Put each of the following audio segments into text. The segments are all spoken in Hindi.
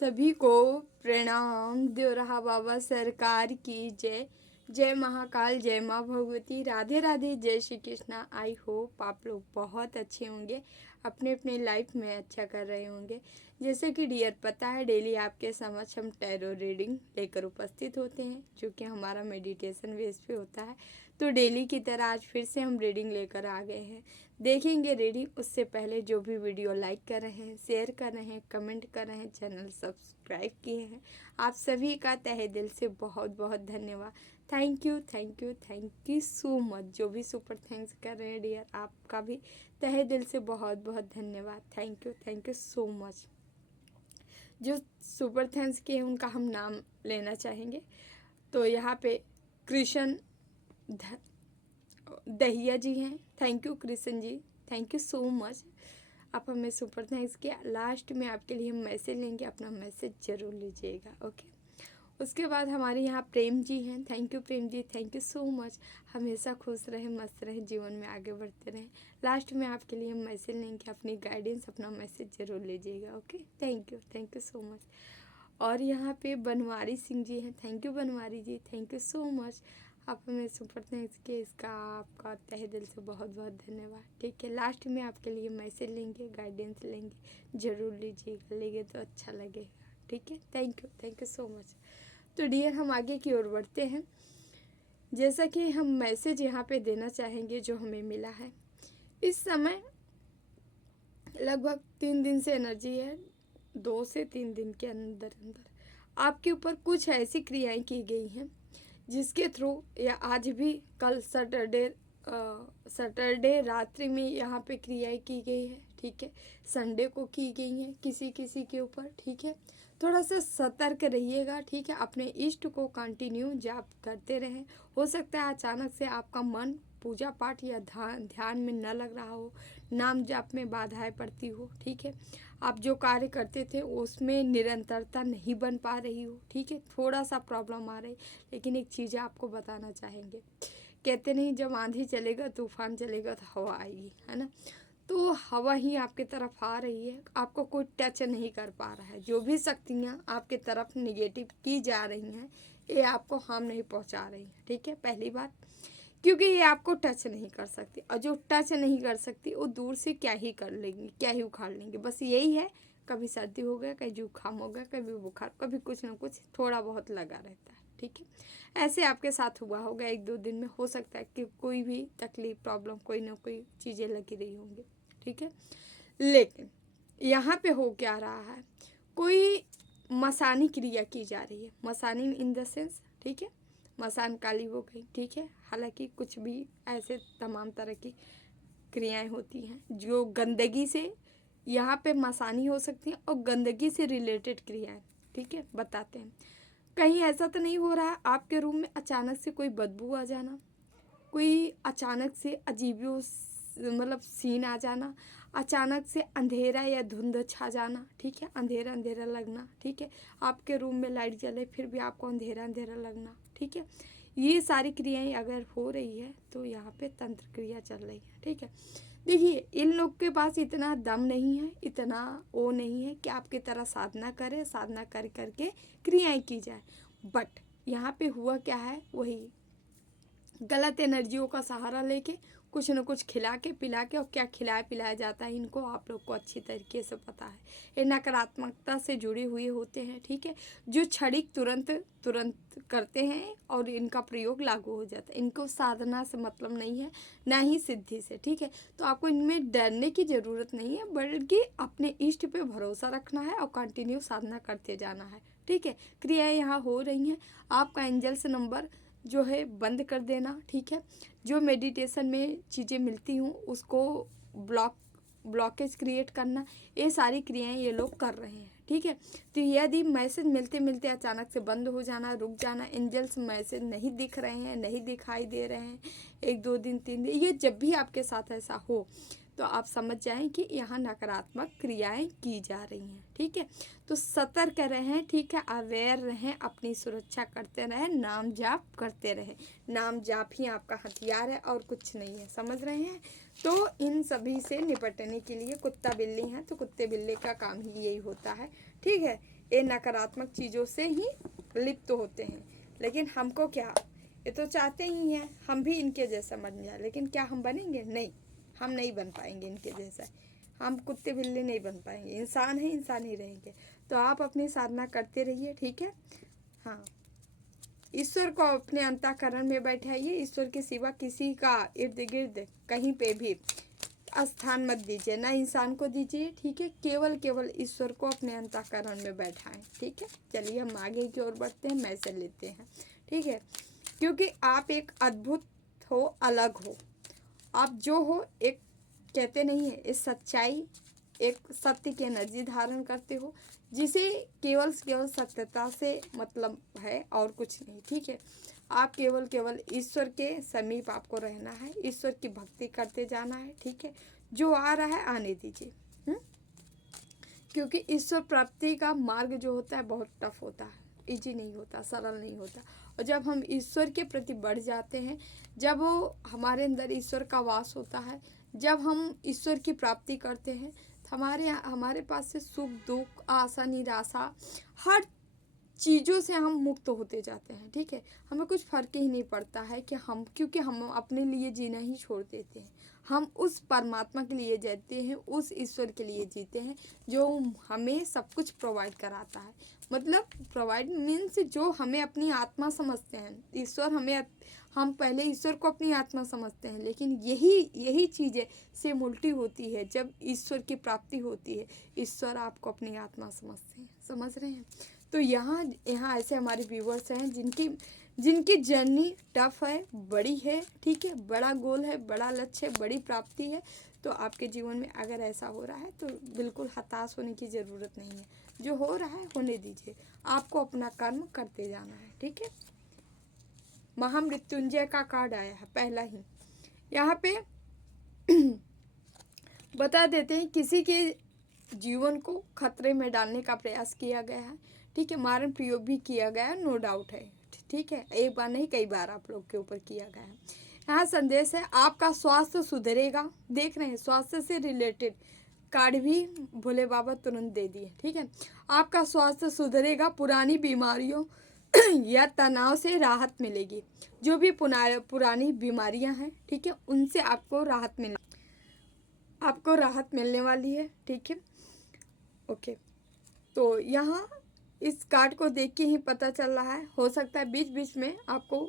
सभी को प्रणाम। देवराहा बाबा सरकार की जय। जय महाकाल, जय माँ भगवती, राधे राधे, जय श्री कृष्णा। आई होप आप लोग बहुत अच्छे होंगे, अपने अपने लाइफ में अच्छा कर रहे होंगे। जैसे कि डियर पता है, डेली आपके समक्ष हम टैरो रीडिंग लेकर उपस्थित होते हैं, जो कि हमारा मेडिटेशन बेस पे होता है। तो डेली की तरह आज फिर से हम रीडिंग लेकर आ गए हैं। देखेंगे रीडिंग, उससे पहले जो भी वीडियो लाइक कर रहे हैं, शेयर कर रहे हैं, कमेंट कर रहे हैं, चैनल सब्सक्राइब किए हैं, आप सभी का तहे दिल से बहुत बहुत धन्यवाद। Thank you thank you thank you so much. जो भी सुपर थैंक्स कर रहे हैं डियर, आपका भी तहे दिल से बहुत बहुत धन्यवाद। Thank you so much. जो सुपर थैंक्स किए उनका हम नाम लेना चाहेंगे। तो यहाँ पे कृष्ण दहिया जी हैं। Thank you Krishna ji, thank you so much. आप हमें सुपर थैंक्स किया। लास्ट में आपके लिए हम मैसेज लेंगे, अपना मैसेज जरूर लीजिएगा, ओके। उसके बाद हमारे यहाँ प्रेम जी हैं। Thank you Prem ji, thank you so much. हमेशा खुश रहें, मस्त रहें, जीवन में आगे बढ़ते रहें। लास्ट में आपके लिए हम मैसेज लेंगे, अपनी गाइडेंस, अपना मैसेज जरूर लीजिएगा, okay. Thank you so much. और यहाँ पे बनवारी सिंह जी हैं। Thank you Banwari ji, thank you so much. आप हमें सुपर थैंक्स किए, इसका आपका तहे दिल से बहुत बहुत धन्यवाद। ठीक है, लास्ट में आपके लिए मैसेज लेंगे, गाइडेंस लेंगे, ज़रूर लीजिएगा, लेंगे तो अच्छा लगेगा। ठीक है, थैंक यू सो मच। तो डियर, हम आगे की ओर बढ़ते हैं। जैसा कि हम मैसेज यहाँ पे देना चाहेंगे जो हमें मिला है, इस समय लगभग 3 दिन से एनर्जी है, 2 से 3 दिन के अंदर आपके ऊपर कुछ ऐसी क्रियाएं की गई हैं जिसके थ्रू, या आज भी, कल सैटरडे रात्रि में यहाँ पे क्रियाएं की गई है। ठीक है, संडे को की गई हैं किसी किसी के ऊपर। ठीक है, थोड़ा सा सतर्क रहिएगा। ठीक है, अपने इष्ट को कंटिन्यू जाप करते रहें। हो सकता है अचानक से आपका मन पूजा पाठ या ध्यान में न लग रहा हो, नाम जाप में बाधाएं पड़ती हो। ठीक है, आप जो कार्य करते थे उसमें निरंतरता नहीं बन पा रही हो। ठीक है, थोड़ा सा प्रॉब्लम आ रही। लेकिन एक चीज़ आपको बताना चाहेंगे, कहते नहीं, जब आंधी चलेगा, तूफान चलेगा, तो हवा आएगी, है ना। तो हवा ही आपके तरफ आ रही है, आपको कोई टच नहीं कर पा रहा है। जो भी शक्तियाँ आपके तरफ निगेटिव की जा रही हैं, ये आपको हार्म नहीं पहुंचा रही हैं। ठीक है, पहली बात, क्योंकि ये आपको टच नहीं कर सकती, और जो टच नहीं कर सकती वो दूर से क्या ही कर लेंगी, क्या ही उखाड़ लेंगे। बस यही है, कभी सर्दी हो गया, कभी जुकाम हो गया, कभी बुखार, कभी कुछ ना कुछ थोड़ा बहुत लगा रहता है। ठीक है, ऐसे आपके साथ हुआ होगा 1-2 दिन में। हो सकता है कि कोई भी तकलीफ, प्रॉब्लम, कोई ना कोई चीज़ें लगी रही होंगी। ठीक है, लेकिन यहाँ पे हो क्या रहा है, कोई मसानी क्रिया की जा रही है। मसानी इन द सेंस, ठीक है, मसान काली हो गई। ठीक है, हालांकि कुछ भी ऐसे तमाम तरह की क्रियाएं होती हैं जो गंदगी से, यहाँ पे मसानी हो सकती हैं, और गंदगी से रिलेटेड क्रियाएं। ठीक है, बताते हैं। कहीं ऐसा तो नहीं हो रहा है आपके रूम में अचानक से कोई बदबू आ जाना, कोई अचानक से अजीबो मतलब सीन आ जाना, अचानक से अंधेरा या धुंध छा जाना। ठीक है, अंधेरा अंधेरा लगना। ठीक है, आपके रूम में लाइट जले फिर भी आपको अंधेरा अंधेरा लगना। ठीक है, ये सारी क्रियाएं अगर हो रही है तो यहाँ पे तंत्र क्रिया चल रही है। ठीक है, देखिए, इन लोग के पास इतना दम नहीं है, इतना वो नहीं है कि आपकी तरह साधना करे, साधना कर करके क्रियाएं की जाए। बट यहाँ पे हुआ क्या है, वही गलत एनर्जियों का सहारा लेके कुछ न कुछ खिला के पिला के, और क्या खिलाया पिलाया जाता है इनको आप लोग को अच्छी तरीके से पता है। ये नकारात्मकता से जुड़े हुए होते हैं। ठीक है, जो क्षणिक तुरंत करते हैं और इनका प्रयोग लागू हो जाता है। इनको साधना से मतलब नहीं है, ना ही सिद्धि से। ठीक है, तो आपको इनमें डरने की ज़रूरत नहीं है, बल्कि अपने इष्ट पे भरोसा रखना है और कंटिन्यू साधना करते जाना है। ठीक है, क्रियाएँ यहाँ हो रही हैं। आपका एंजल्स नंबर जो है बंद कर देना। ठीक है, जो मेडिटेशन में चीज़ें मिलती हूँ उसको ब्लॉकेज क्रिएट करना, ये सारी क्रियाएं ये लोग कर रहे हैं। ठीक है, तो यदि मैसेज मिलते मिलते अचानक से बंद हो जाना, रुक जाना, एंजल्स मैसेज नहीं दिख रहे हैं, नहीं दिखाई दे रहे हैं 1-2 दिन 3 दिन, ये जब भी आपके साथ ऐसा हो तो आप समझ जाएं कि यहाँ नकारात्मक क्रियाएं की जा रही हैं। ठीक है, तो सतर्क रहें। ठीक है, अवेयर रहें, अपनी सुरक्षा करते रहें, नाम जाप करते रहें। नाम जाप ही आपका हथियार है और कुछ नहीं है, समझ रहे हैं। तो इन सभी से निपटने के लिए कुत्ता बिल्ली हैं, तो कुत्ते बिल्ली का काम ही यही होता है। ठीक है, ये नकारात्मक चीज़ों से ही लिप्त होते हैं। लेकिन हमको क्या, ये तो चाहते ही हैं हम भी इनके जैसा बन जाए, लेकिन क्या हम बनेंगे? नहीं, हम नहीं बन पाएंगे इनके जैसा। हम कुत्ते बिल्ली नहीं बन पाएंगे, इंसान है, इंसान ही रहेंगे। तो आप अपनी साधना करते रहिए, ठीक है। हाँ, ईश्वर को अपने अंतःकरण में बैठाइए। ईश्वर के सिवा किसी का इर्द गिर्द कहीं पे भी स्थान मत दीजिए, ना इंसान को दीजिए, ठीक है। केवल केवल ईश्वर को अपने अंतःकरण में बैठाएं, ठीक है। चलिए हम आगे की ओर बढ़ते हैं, मैसेज लेते हैं, ठीक है। क्योंकि आप एक अद्भुत हो, अलग हो, आप जो हो, एक कहते नहीं है, इस सच्चाई, एक सत्य की एनर्जी धारण करते हो, जिसे केवल केवल सत्यता से मतलब है और कुछ नहीं, ठीक है। आप केवल केवल ईश्वर के समीप आपको रहना है, ईश्वर की भक्ति करते जाना है, ठीक है। जो आ रहा है आने दीजिए, क्योंकि ईश्वर प्राप्ति का मार्ग जो होता है बहुत टफ होता है, इजी नहीं होता, सरल नहीं होता। और जब हम ईश्वर के प्रति बढ़ जाते हैं, जब वो हमारे अंदर ईश्वर का वास होता है, जब हम ईश्वर की प्राप्ति करते हैं, तो हमारे पास से सुख दुख आशा निराशा हर चीज़ों से हम मुक्त होते जाते हैं, ठीक है। हमें कुछ फर्क ही नहीं पड़ता है कि हम, क्योंकि हम अपने लिए जीना ही छोड़ देते हैं। हम उस परमात्मा के लिए जीते हैं, उस ईश्वर के लिए जीते हैं जो हमें सब कुछ प्रोवाइड कराता है। मतलब प्रोवाइड मीन्स जो हमें अपनी आत्मा समझते हैं। ईश्वर हमें, हम पहले ईश्वर को अपनी आत्मा समझते हैं, लेकिन यही चीज़ें सेम उल्टी होती है जब ईश्वर की प्राप्ति होती है। ईश्वर आपको अपनी आत्मा समझते हैं, समझ रहे हैं। तो यहाँ ऐसे हमारे व्यूवर्स हैं जिनकी जर्नी टफ है, बड़ी है, ठीक है, बड़ा गोल है, बड़ा लक्ष्य है, बड़ी प्राप्ति है। तो आपके जीवन में अगर ऐसा हो रहा है तो बिल्कुल हताश होने की ज़रूरत नहीं है। जो हो रहा है होने दीजिए, आपको अपना कर्म करते जाना है, ठीक है। महामृत्युंजय का कार्ड आया है पहला ही। यहाँ पे बता देते हैं किसी के जीवन को खतरे में डालने का प्रयास किया गया है, ठीक है। मारण प्रयोग भी किया गया है, नो डाउट है, ठीक है। एक बार नहीं, कई बार आप लोग के ऊपर किया गया है। यहाँ संदेश है, आपका स्वास्थ्य सुधरेगा। देख रहे हैं, स्वास्थ्य से रिलेटेड कार्ड भी भोले बाबा तुरंत दे दिए, ठीक है। आपका स्वास्थ्य सुधरेगा, पुरानी बीमारियों या तनाव से राहत मिलेगी। जो भी पुरानी बीमारियां हैं, ठीक है, उनसे आपको राहत मिलने वाली है, ठीक है। ओके, तो यहाँ इस कार्ड को देख के ही पता चल रहा है, हो सकता है बीच बीच में आपको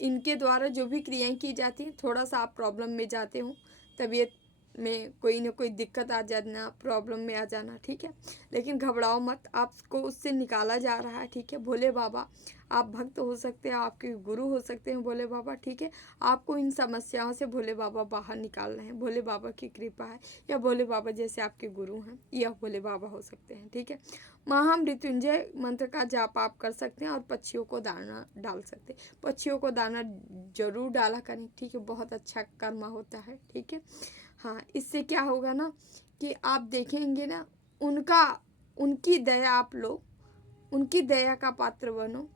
इनके द्वारा जो भी क्रियाएं की जाती हैं, थोड़ा सा आप प्रॉब्लम में जाते हो, तबीयत में कोई ना कोई दिक्कत आ जाना, प्रॉब्लम में आ जाना, ठीक है। लेकिन घबराओ मत, आपको उससे निकाला जा रहा है, ठीक है। भोले बाबा, आप भक्त हो सकते हैं, आपके गुरु हो सकते हैं भोले बाबा, ठीक है। आपको इन समस्याओं से भोले बाबा बाहर निकाल रहे हैं, भोले बाबा की कृपा है, या भोले बाबा जैसे आपके गुरु हैं, या भोले बाबा हो सकते हैं, ठीक है। महामृत्युंजय मंत्र का जाप आप कर सकते हैं और पक्षियों को दाना डाल सकते हैं। पक्षियों को दाना जरूर डाला करें, ठीक है, बहुत अच्छा कर्मा होता है, ठीक है। हाँ, इससे क्या होगा ना कि आप देखेंगे ना, उनकी दया आप लो, उनकी दया का पात्र बनो,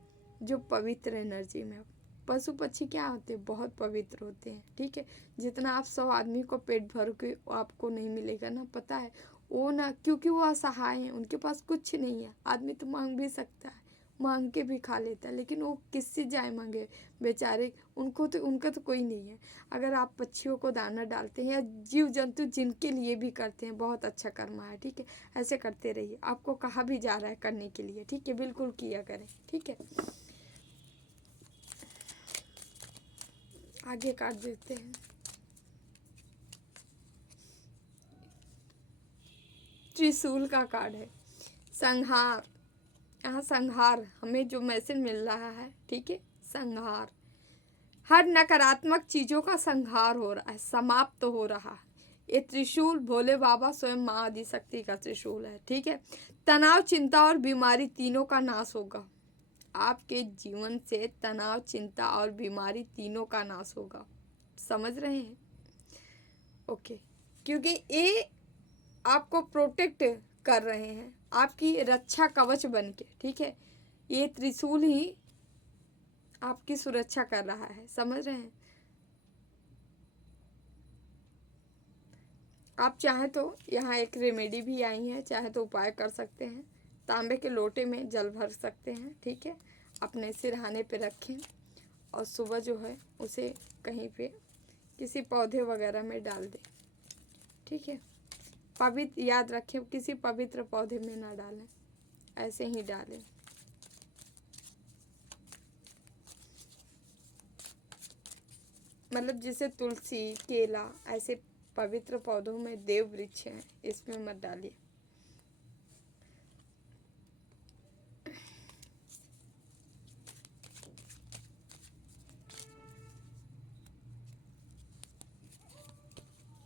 जो पवित्र एनर्जी में। पशु पक्षी क्या होते हैं, बहुत पवित्र होते हैं, ठीक है। जितना आप 100 आदमी को पेट भर के आपको नहीं मिलेगा ना, पता है वो ना, क्योंकि वो असहाय हैं, उनके पास कुछ नहीं है। आदमी तो मांग भी सकता है, मांग के भी खा लेता है, लेकिन वो किससे जाए मांगे बेचारे, उनका तो कोई नहीं है। अगर आप पक्षियों को दाना डालते हैं, या जीव जंतु जिनके लिए भी करते हैं, बहुत अच्छा कर्म है, ठीक है। ऐसे करते रहिए, आपको कहा भी जा रहा है करने के लिए, ठीक है, बिल्कुल किया करें, ठीक है। आगे काट देते हैं। त्रिशूल का कार्ड है, संहार। यहाँ संहार हमें जो मैसेज मिल रहा है, ठीक है, संहार, हर नकारात्मक चीज़ों का संहार हो रहा है, समाप्त हो रहा है। ये त्रिशूल भोले बाबा स्वयं माँ आदिशक्ति का त्रिशूल है, ठीक है। तनाव, चिंता और बीमारी तीनों का नाश होगा। आपके जीवन से तनाव, चिंता और बीमारी तीनों का नाश होगा, समझ रहे हैं। ओके, क्योंकि ये आपको प्रोटेक्ट कर रहे हैं, आपकी रक्षा कवच बन के, ठीक है। ये त्रिशूल ही आपकी सुरक्षा कर रहा है, समझ रहे हैं। आप चाहे तो यहाँ एक रेमेडी भी आई है, चाहे तो उपाय कर सकते हैं, तांबे के लोटे में जल भर सकते हैं, ठीक है। अपने सिरहाने पे रखें और सुबह जो है उसे कहीं पे किसी पौधे वगैरह में डाल दें, ठीक है। पवित्र, याद रखें, किसी पवित्र पौधे में ना डालें, ऐसे ही डालें। मतलब जैसे तुलसी, केला, ऐसे पवित्र पौधों में, देव वृक्ष हैं, इसमें मत डालिए।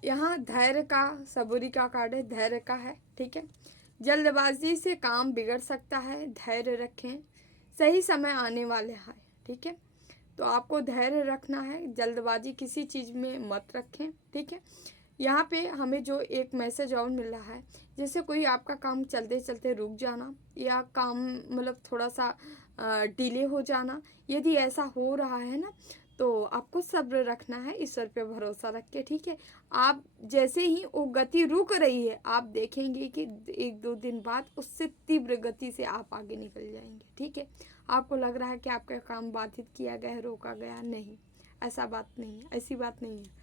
यहाँ धैर्य का, सबूरी का कार्ड है, धैर्य का है, ठीक है। जल्दबाजी से काम बिगड़ सकता है, धैर्य रखें, सही समय आने वाले हैं, ठीक है। तो आपको धैर्य रखना है, जल्दबाजी किसी चीज़ में मत रखें, ठीक है। यहाँ पे हमें जो एक मैसेज और मिल रहा है, जैसे कोई आपका काम चलते चलते रुक जाना या काम मतलब थोड़ा सा डिले हो जाना, यदि ऐसा हो रहा है ना, तो आपको सब्र रखना है, ईश्वर पे भरोसा रख के, ठीक है। आप जैसे ही वो गति रुक रही है, आप देखेंगे कि 1-2 दिन बाद उससे तीव्र गति से आप आगे निकल जाएंगे, ठीक है। आपको लग रहा है कि आपका काम बाधित किया गया है, रोका गया, नहीं, ऐसा बात नहीं है, ऐसी बात नहीं है।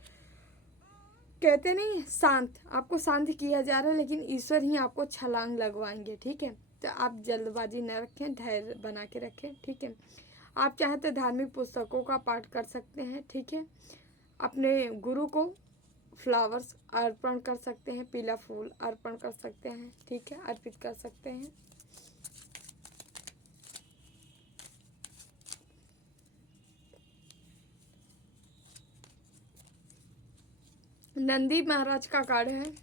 कहते नहीं, शांत, आपको शांत किया जा रहा है, लेकिन ईश्वर ही आपको छलांग लगवाएंगे, ठीक है। तो आप जल्दबाजी न रखें, धैर्य बना के रखें, ठीक है। आप चाहे तो धार्मिक पुस्तकों का पाठ कर सकते हैं, ठीक है। अपने गुरु को फ्लावर्स अर्पण कर सकते हैं, पीला फूल अर्पण कर सकते हैं, ठीक है, अर्पित कर सकते हैं। नंदी महाराज का कार्ड है।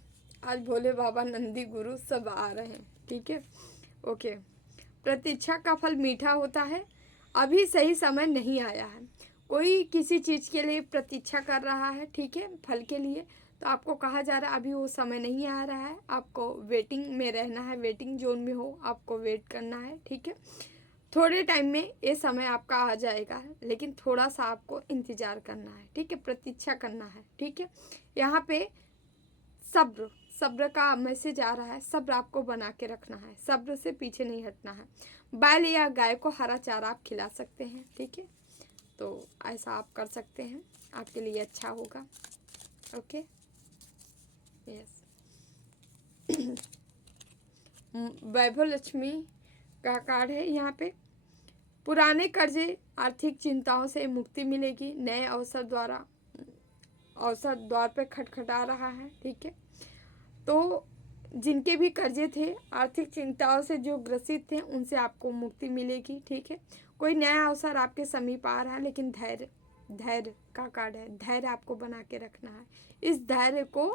आज भोले बाबा, नंदी गुरु सब आ रहे हैं, ठीक है। ओके। प्रतीक्षा का फल मीठा होता है, अभी सही समय नहीं आया है। कोई किसी चीज़ के लिए प्रतीक्षा कर रहा है, ठीक है, फल के लिए, तो आपको कहा जा रहा है अभी वो समय नहीं आ रहा है, आपको वेटिंग में रहना है, वेटिंग जोन में हो, आपको वेट करना है, ठीक है। थोड़े टाइम में ये समय आपका आ जाएगा, लेकिन थोड़ा सा आपको इंतज़ार करना है, ठीक है, प्रतीक्षा करना है, ठीक है। यहाँ पे सब्र, सब्र का मैसेज आ रहा है, सब्र आपको बना के रखना है, सब्र से पीछे नहीं हटना है। बैल या गाय को हरा चारा आप खिला सकते हैं, ठीक है। तो ऐसा आप कर सकते हैं, आपके लिए अच्छा होगा, ओके, यस। वैभव लक्ष्मी का कार्ड है यहाँ पे। पुराने कर्जे, आर्थिक चिंताओं से मुक्ति मिलेगी, नए अवसर द्वार पे खटखटा रहा है, ठीक है। तो जिनके भी कर्जे थे, आर्थिक चिंताओं से जो ग्रसित थे, उनसे आपको मुक्ति मिलेगी, ठीक है। कोई नया अवसर आपके समीप आ रहा है, लेकिन धैर्य, धैर्य का कार्ड है, धैर्य आपको बना के रखना है, इस धैर्य को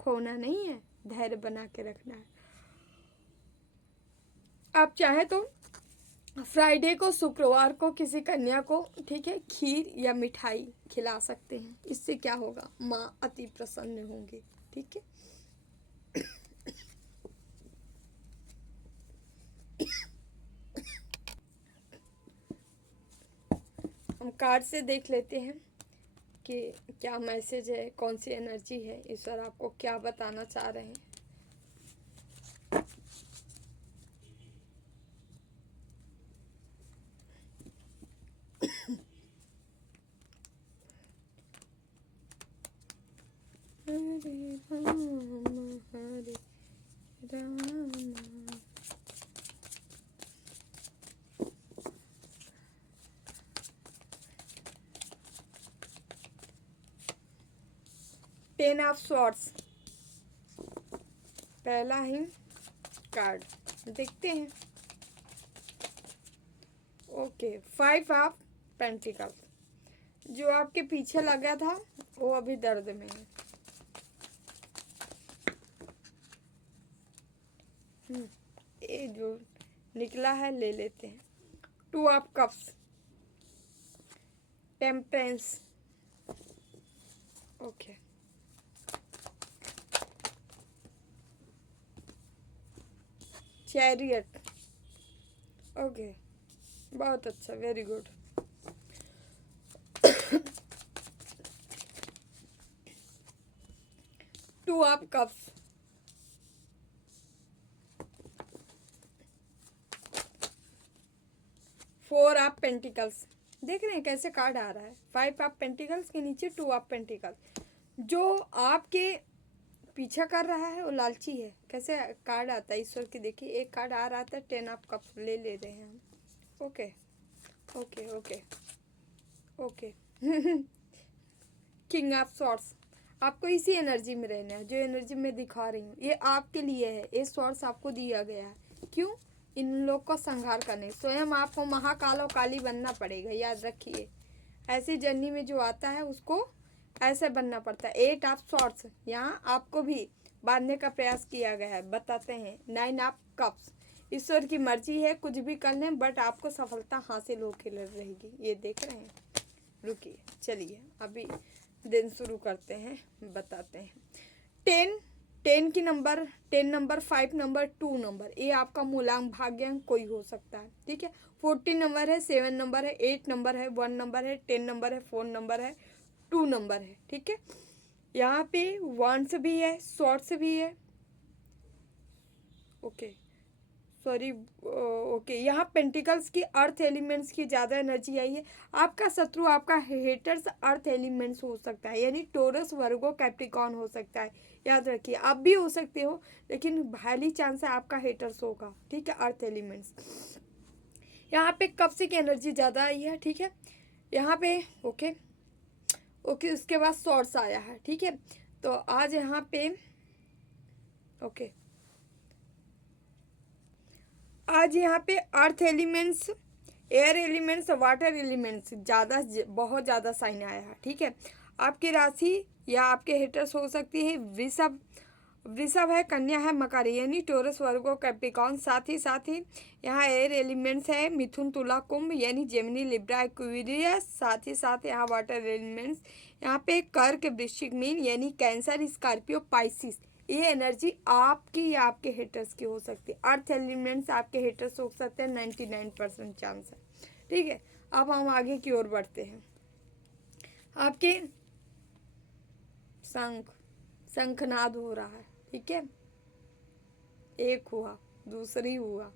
खोना नहीं है, धैर्य बना के रखना है। आप चाहे तो फ्राइडे को, शुक्रवार को किसी कन्या को, ठीक है, खीर या मिठाई खिला सकते हैं, इससे क्या होगा, माँ अति प्रसन्न होंगी, ठीक है। हम कार्ड से देख लेते हैं कि क्या मैसेज है, कौन सी एनर्जी है, ईश्वर आपको क्या बताना चाह रहे हैं। हरे राम हरे राम, टेन ऑफ स्वॉर्ड्स, पहला ही कार्ड देखते हैं। ओके, 5 ऑफ पेंटिकल, जो आपके पीछे लगा था वो अभी दर्द में है। ये जो निकला है ले लेते हैं। 2 of cups, temperance, okay, chariot, okay, बहुत अच्छा, very good. Two of cups, 4 of pentacles, देख रहे हैं कैसे कार्ड आ रहा है। 5 ऑफ पेंटिकल्स के नीचे 2 ऑफ पेंटिकल्स। जो आपके पीछा कर रहा है वो लालची है। कैसे कार्ड आता है ईश्वर की, देखिए एक कार्ड आ रहा था 10 ऑफ कप्स, ले रहे हैं हम। Okay okay okay okay king of swords, आपको इसी एनर्जी में रहना है, जो एनर्जी मैं दिखा रही हूँ ये आपके लिए है। ये सॉर्ड्स आपको दिया गया है, क्यों? इन लोग को संहार करने, स्वयं आपको महाकाल और काली बनना पड़ेगा, याद रखिए। ऐसी जर्नी में जो आता है उसको ऐसे बनना पड़ता है। 8 ऑफ सॉर्ड्स यहाँ आपको भी बांधने का प्रयास किया गया है, बताते हैं। 9 ऑफ कप्स, ईश्वर की मर्जी है, कुछ भी कर लें बट आपको सफलता हासिल होकर रहेगी, ये देख रहे हैं। रुकिए, चलिए अभी दिन शुरू करते हैं, बताते हैं। 10 की नंबर, 10 नंबर, 5 नंबर, 2 नंबर, ये आपका मूलांक भाग्यांक कोई हो सकता है, ठीक है। 14 नंबर है, 7 नंबर है, 8 नंबर है, 1 नंबर है, 10 नंबर है, 4 नंबर है, 2 नंबर है, ठीक है। यहाँ पे वंस भी है, शॉर्ट्स भी है, ओके सॉरी, ओके। यहाँ पेंटिकल्स की अर्थ एलिमेंट्स की ज़्यादा एनर्जी आई है। आपका शत्रु, आपका हेटर्स अर्थ एलिमेंट्स हो सकता है, यानी टोरस, वर्गो, कैप्रिकॉर्न हो सकता है, याद रखिए। आप भी हो सकते हो लेकिन हाईली चांस है आपका हेटर्स होगा, ठीक है, अर्थ एलिमेंट्स। यहाँ पे कब्ज़े की एनर्जी ज़्यादा आई है, ठीक है। यहाँ पे ओके ओके, उसके बाद सॉर्ट्स आया है, ठीक है। तो आज यहाँ पे ओके, आज यहाँ पे earth elements, air elements, water elements ज़्यादा, बहुत ज़्यादा साइन आया है, ठीक है। आपकी राशि या आपके हेटर्स हो सकती है वृषभ, वृषभ है, कन्या है, मकर, यानी टोरस, वर्गो, कैप्रिकॉर्न। साथ ही यहाँ एयर एलिमेंट्स है, मिथुन, तुला, कुंभ, यानी जेमिनी, लिब्रा, एक्वेरियस। साथ ही यहाँ वाटर एलिमेंट्स, यहाँ पे कर्क, वृश्चिक, मीन, यानी कैंसर, स्कॉर्पियो, पाइसिस। ये एनर्जी आपकी या आपके हेटर्स की हो सकती है। अर्थ एलिमेंट्स आपके हेटर्स हो सकते हैं, 99% चांस है, ठीक है। अब हम आगे की ओर बढ़ते हैं। आपके शंखनाद हो रहा है, ठीक है। एक हुआ, दूसरी हुआ,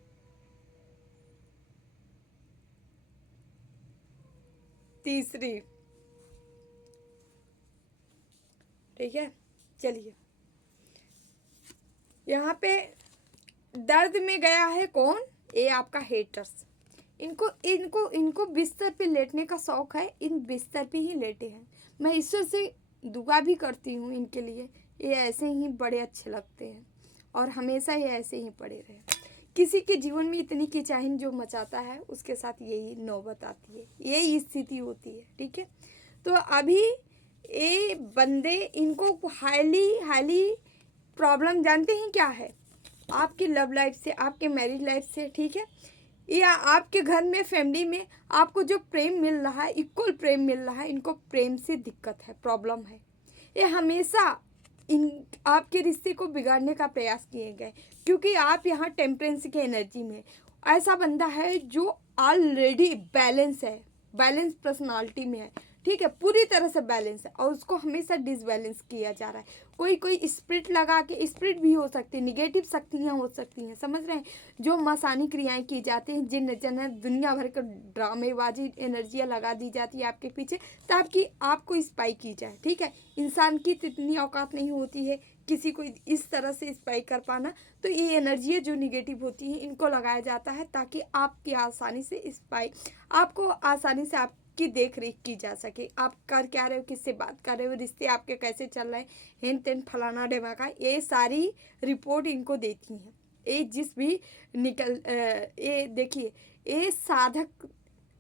तीसरी, ठीक है। चलिए यहाँ पे दर्द में गया है कौन? ये आपका हेटर्स। इनको इनको इनको बिस्तर पे लेटने का शौक है, इन बिस्तर पे ही लेटे हैं। मैं ईश्वर से दुआ भी करती हूँ इनके लिए, ये ऐसे ही बड़े अच्छे लगते हैं और हमेशा ये ऐसे ही पड़े रहे। किसी के जीवन में इतनी किचाहिन जो मचाता है उसके साथ यही नौबत आती है, यही स्थिति होती है, ठीक है। तो अभी ये बंदे, इनको हाईली प्रॉब्लम जानते हैं क्या है? आपकी लव लाइफ से, आपके मैरिज लाइफ से, ठीक है, या आपके घर में, फैमिली में आपको जो प्रेम मिल रहा है, इक्वल प्रेम मिल रहा है, इनको प्रेम से दिक्कत है, प्रॉब्लम है। ये हमेशा इन आपके रिश्ते को बिगाड़ने का प्रयास किए गए, क्योंकि आप यहाँ टेम्परेंस की एनर्जी में, ऐसा बंदा है जो ऑलरेडी बैलेंस है, बैलेंस पर्सनालिटी में है, ठीक है, पूरी तरह से बैलेंस है, और उसको हमेशा डिसबैलेंस किया जा रहा है। कोई स्पिरिट लगा के, स्पिरिट भी हो सकती है, निगेटिव शक्तियाँ हो सकती हैं, समझ रहे हैं, जो मसानी क्रियाएं की जाती हैं, जिन जन दुनिया भर के ड्रामेबाजी एनर्जियाँ लगा दी जाती है आपके पीछे, ताकि आपको स्पाई की जाए, ठीक है। इंसान की इतनी औकात नहीं होती है किसी को इस तरह से स्पाई कर पाना, तो ये एनर्जियाँ जो निगेटिव होती हैं इनको लगाया जाता है ताकि आपकी आसानी से स्पाई, आपको आसानी से की देख रेख की जा सके। आप कर क्या रहे हो, किससे बात कर रहे हो, रिश्ते आपके कैसे चल रहे हैं, हेन तेन फलाना ढेमाका, ये सारी रिपोर्ट इनको देती हैं। ये जिस भी ये देखिए, ये साधक,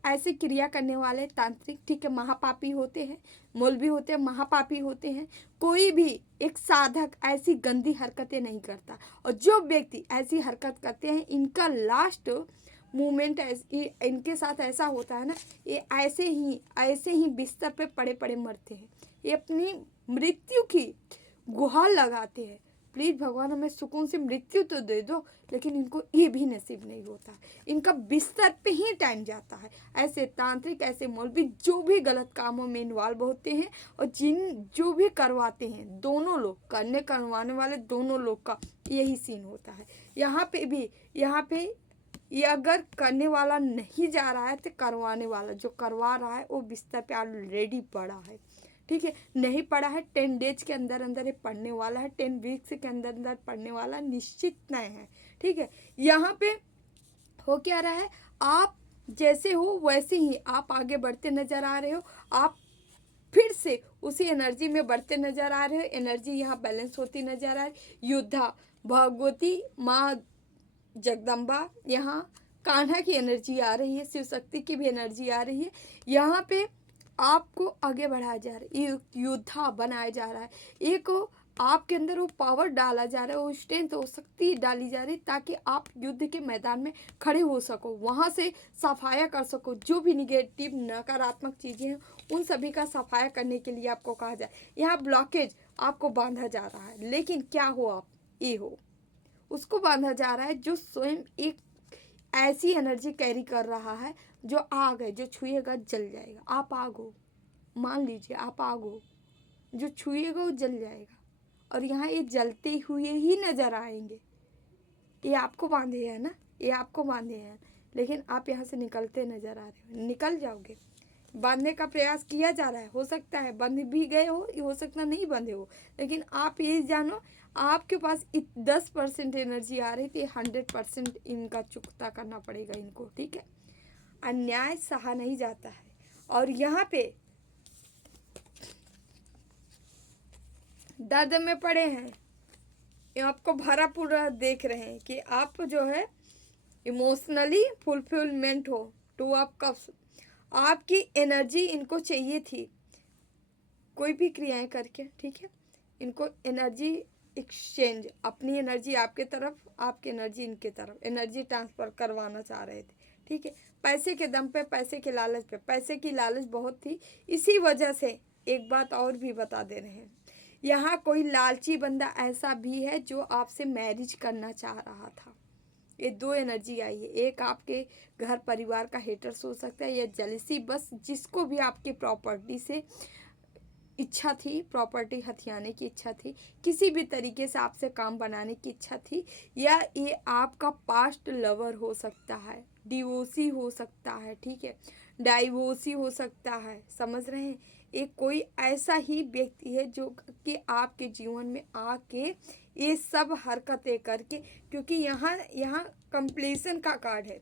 ऐसे क्रिया करने वाले तांत्रिक, ठीक है, महापापी होते हैं, मौलवी होते हैं, महापापी होते हैं। कोई भी एक साधक ऐसी गंदी हरकतें नहीं करता, और जो व्यक्ति ऐसी हरकत करते हैं इनका लास्ट मूवमेंट इनके साथ ऐसा होता है ना, ये ऐसे ही बिस्तर पे पड़े पड़े मरते हैं, ये अपनी मृत्यु की गुहार लगाते हैं। प्लीज़ भगवान हमें सुकून से मृत्यु तो दे दो, लेकिन इनको ये भी नसीब नहीं होता, इनका बिस्तर पे ही टाइम जाता है। ऐसे तांत्रिक, ऐसे मौलवी जो भी गलत कामों में इन्वॉल्व होते हैं, और जो भी करवाते हैं, दोनों लोग, करवाने वाले दोनों लोग का यही सीन होता है। यहाँ पे ये अगर करने वाला नहीं जा रहा है तो करवाने वाला जो करवा रहा है वो बिस्तर पे ऑलरेडी पड़ा है, ठीक है। नहीं पड़ा है, 10 डेज के अंदर अंदर ये पढ़ने वाला है, 10 वीक्स के अंदर अंदर पढ़ने वाला निश्चित तय है, ठीक है। यहाँ पे हो क्या रहा है, आप जैसे हो वैसे ही आप आगे बढ़ते नजर आ रहे हो, आप फिर से उसी एनर्जी में बढ़ते नजर आ रहे हो, एनर्जी यहाँ बैलेंस होती नजर आ रही। योद्धा भगवती माँ जगदम्बा, यहाँ कान्हा की एनर्जी आ रही है, शिव शक्ति की भी एनर्जी आ रही है। यहाँ पे आपको आगे बढ़ाया जा रहा है, योद्धा बनाया जा रहा है, एक आपके अंदर वो पावर डाला जा रहा है, वो स्ट्रेंथ, वो शक्ति डाली जा रही है ताकि आप युद्ध के मैदान में खड़े हो सको, वहाँ से सफाया कर सको, जो भी निगेटिव नकारात्मक चीज़ें हैं उन सभी का सफाया करने के लिए आपको कहा जाए। यहाँ ब्लॉकेज आपको बांधा जा रहा है, लेकिन क्या हो आप ये हो, उसको बांधा जा रहा है जो स्वयं एक ऐसी एनर्जी कैरी कर रहा है जो आग है, जो छुएगा जल जाएगा। आप आग हो, मान लीजिए आप आग हो, जो छुएगा वो जल जाएगा, और यहाँ ये जलते हुए ही नजर आएंगे। ये आपको बांधे हैं ना, ये आपको बांधे हैं, लेकिन आप यहाँ से निकलते नजर आ रहे हो, निकल जाओगे। बांधने का प्रयास किया जा रहा है, हो सकता है बंध भी गए हो सकता नहीं बंधे हो, लेकिन आप ये जानो आपके पास 10% एनर्जी आ रही थी, 100% इनका चुकता करना पड़ेगा इनको, ठीक है। अन्याय सहा नहीं जाता है। और यहाँ पे दर्द में पड़े हैं, ये आपको भरा पूरा देख रहे हैं कि आप जो है इमोशनली फुलफिलमेंट हो, 2 ऑफ कप्स, आपकी एनर्जी इनको चाहिए थी कोई भी क्रियाएं करके, ठीक है। इनको एनर्जी एक्सचेंज, अपनी एनर्जी आपके तरफ, आपकी एनर्जी इनके तरफ, एनर्जी ट्रांसफ़र करवाना चाह रहे थे, ठीक है। पैसे के दम पे, पैसे के लालच पे, पैसे की लालच बहुत थी, इसी वजह से एक बात और भी बता दे रहे हैं, यहाँ कोई लालची बंदा ऐसा भी है जो आपसे मैरिज करना चाह रहा था। ये 2 एनर्जी आई है, एक आपके घर परिवार का हेटर्स हो सकता है, या जेलसी, बस जिसको भी आपकी प्रॉपर्टी से इच्छा थी, प्रॉपर्टी हथियाने की इच्छा थी, किसी भी तरीके से आपसे काम बनाने की इच्छा थी, या ये आपका पास्ट लवर हो सकता है, डिवोर्सी हो सकता है, ठीक है, डाइवोर्सी हो सकता है, समझ रहे हैं। एक कोई ऐसा ही व्यक्ति है जो कि आपके जीवन में आके ये सब हरकतें करके, क्योंकि यहाँ यहाँ कंप्लीशन का कार्ड है,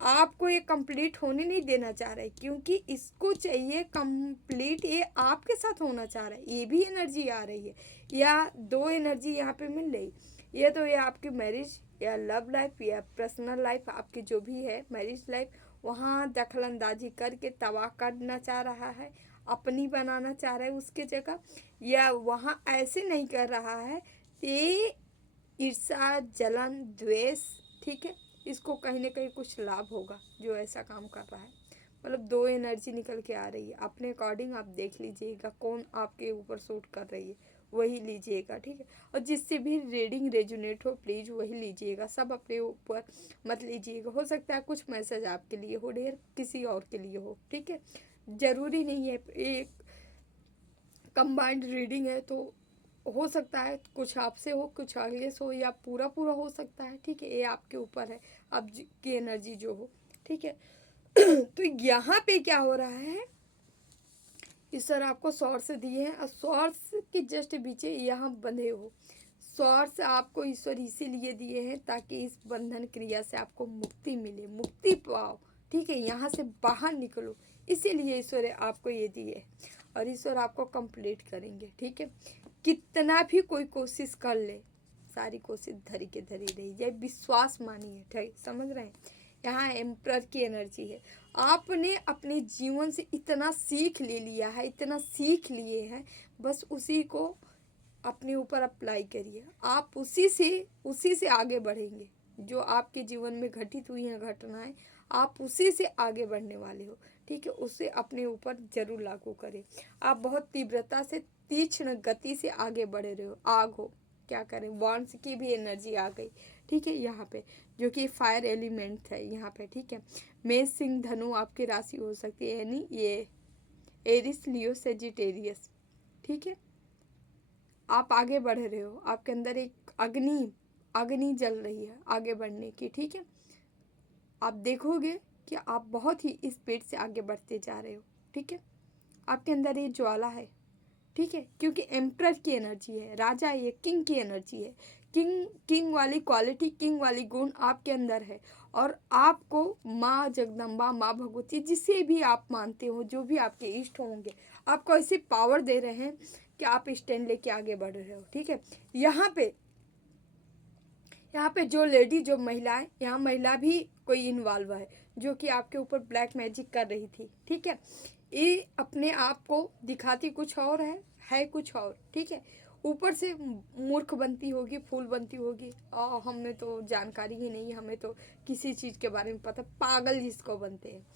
आपको ये कंप्लीट होने नहीं देना चाह रहा है, क्योंकि इसको चाहिए कंप्लीट, ये आपके साथ होना चाह रहा है, ये भी एनर्जी आ रही है, या 2 एनर्जी यहाँ पे मिल रही। ये तो ये आपकी मैरिज या लव लाइफ या पर्सनल लाइफ, आपकी जो भी है मैरिज लाइफ, वहाँ दखल अंदाजी करके तबाह करना चाह रहा है, अपनी बनाना चाह रहा है उसके जगह, या वहाँ ऐसे नहीं कर रहा है, ये ईर्ष्या, जलन, द्वेष, ठीक है, इसको कहीं ना कहीं कुछ लाभ होगा जो ऐसा काम कर रहा है। मतलब 2 एनर्जी निकल के आ रही है, अपने अकॉर्डिंग आप देख लीजिएगा कौन आपके ऊपर सूट कर रही है, वही लीजिएगा, ठीक है। और जिससे भी रीडिंग रेजोनेट हो प्लीज़ वही लीजिएगा, सब अपने ऊपर मत लीजिएगा। हो सकता है कुछ मैसेज आपके लिए हो, ढेर किसी और के लिए हो, ठीक है। ज़रूरी नहीं है, एक कंबाइंड रीडिंग है तो हो सकता है कुछ आपसे हो, कुछ अगले से हो, या पूरा पूरा हो सकता है, ठीक है। ये आपके ऊपर है, आप की एनर्जी जो हो, ठीक है। तो यहाँ पे क्या हो रहा है, ईश्वर आपको सॉर्स दिए हैं, और सॉर्स के जस्ट पीछे यहाँ बंधे हो। सॉर्स आपको ईश्वर इसीलिए दिए हैं ताकि इस बंधन क्रिया से आपको मुक्ति मिले, मुक्ति पाओ, ठीक है, यहाँ से बाहर निकलो, इसीलिए ईश्वर आपको ये दिए, और ईश्वर आपको कंप्लीट करेंगे, ठीक है। कितना भी कोई कोशिश कर ले, सारी कोशिश धरी के धरी रही जाए, विश्वास मानिए, ठीक, समझ रहे हैं। यहाँ एम्परर की एनर्जी है, आपने अपने जीवन से इतना सीख ले लिया है, इतना सीख लिए हैं, बस उसी को अपने ऊपर अप्लाई करिए, आप उसी से आगे बढ़ेंगे। जो आपके जीवन में घटित हुई हैं घटनाएं, आप उसी से आगे बढ़ने वाले हो, ठीक है। उसे अपने ऊपर जरूर लागू करें। आप बहुत तीव्रता से, तीक्ष्ण गति से आगे बढ़ रहे हो, आग हो, क्या करें, वॉन्ड्स की भी एनर्जी आ गई, ठीक है, यहाँ पे जो कि फायर एलिमेंट है यहाँ पे, ठीक है। मेष, सिंह, धनु आपकी राशि हो सकती है, यानी ये एरिस, लियो, सेजिटेरियस, ठीक है। आप आगे बढ़ रहे हो, आपके अंदर एक अग्नि जल रही है आगे बढ़ने की, ठीक है। आप देखोगे कि आप बहुत ही स्पीड से आगे बढ़ते जा रहे हो, ठीक है। आपके अंदर ये ज्वाला है, ठीक है, क्योंकि एम्परर की एनर्जी है, राजा है, ये किंग की एनर्जी है। किंग वाली क्वालिटी, किंग वाली गुण आपके अंदर है। और आपको माँ जगदम्बा, माँ भगवती, जिसे भी आप मानते हो, जो भी आपके इष्ट होंगे, आपको ऐसी पावर दे रहे हैं कि आप स्टैंड लेके आगे बढ़ रहे हो, ठीक है। यहाँ पे जो लेडी, जो महिलाएं, यहाँ महिला भी कोई इन्वॉल्व है जो कि आपके ऊपर ब्लैक मैजिक कर रही थी, ठीक है। ये अपने आप को दिखाती कुछ और है कुछ और, ठीक है। ऊपर से मूर्ख बनती होगी, फूल बनती होगी, और हमें तो जानकारी ही नहीं, हमें तो किसी चीज़ के बारे में पता, पागल जिसको बनते हैं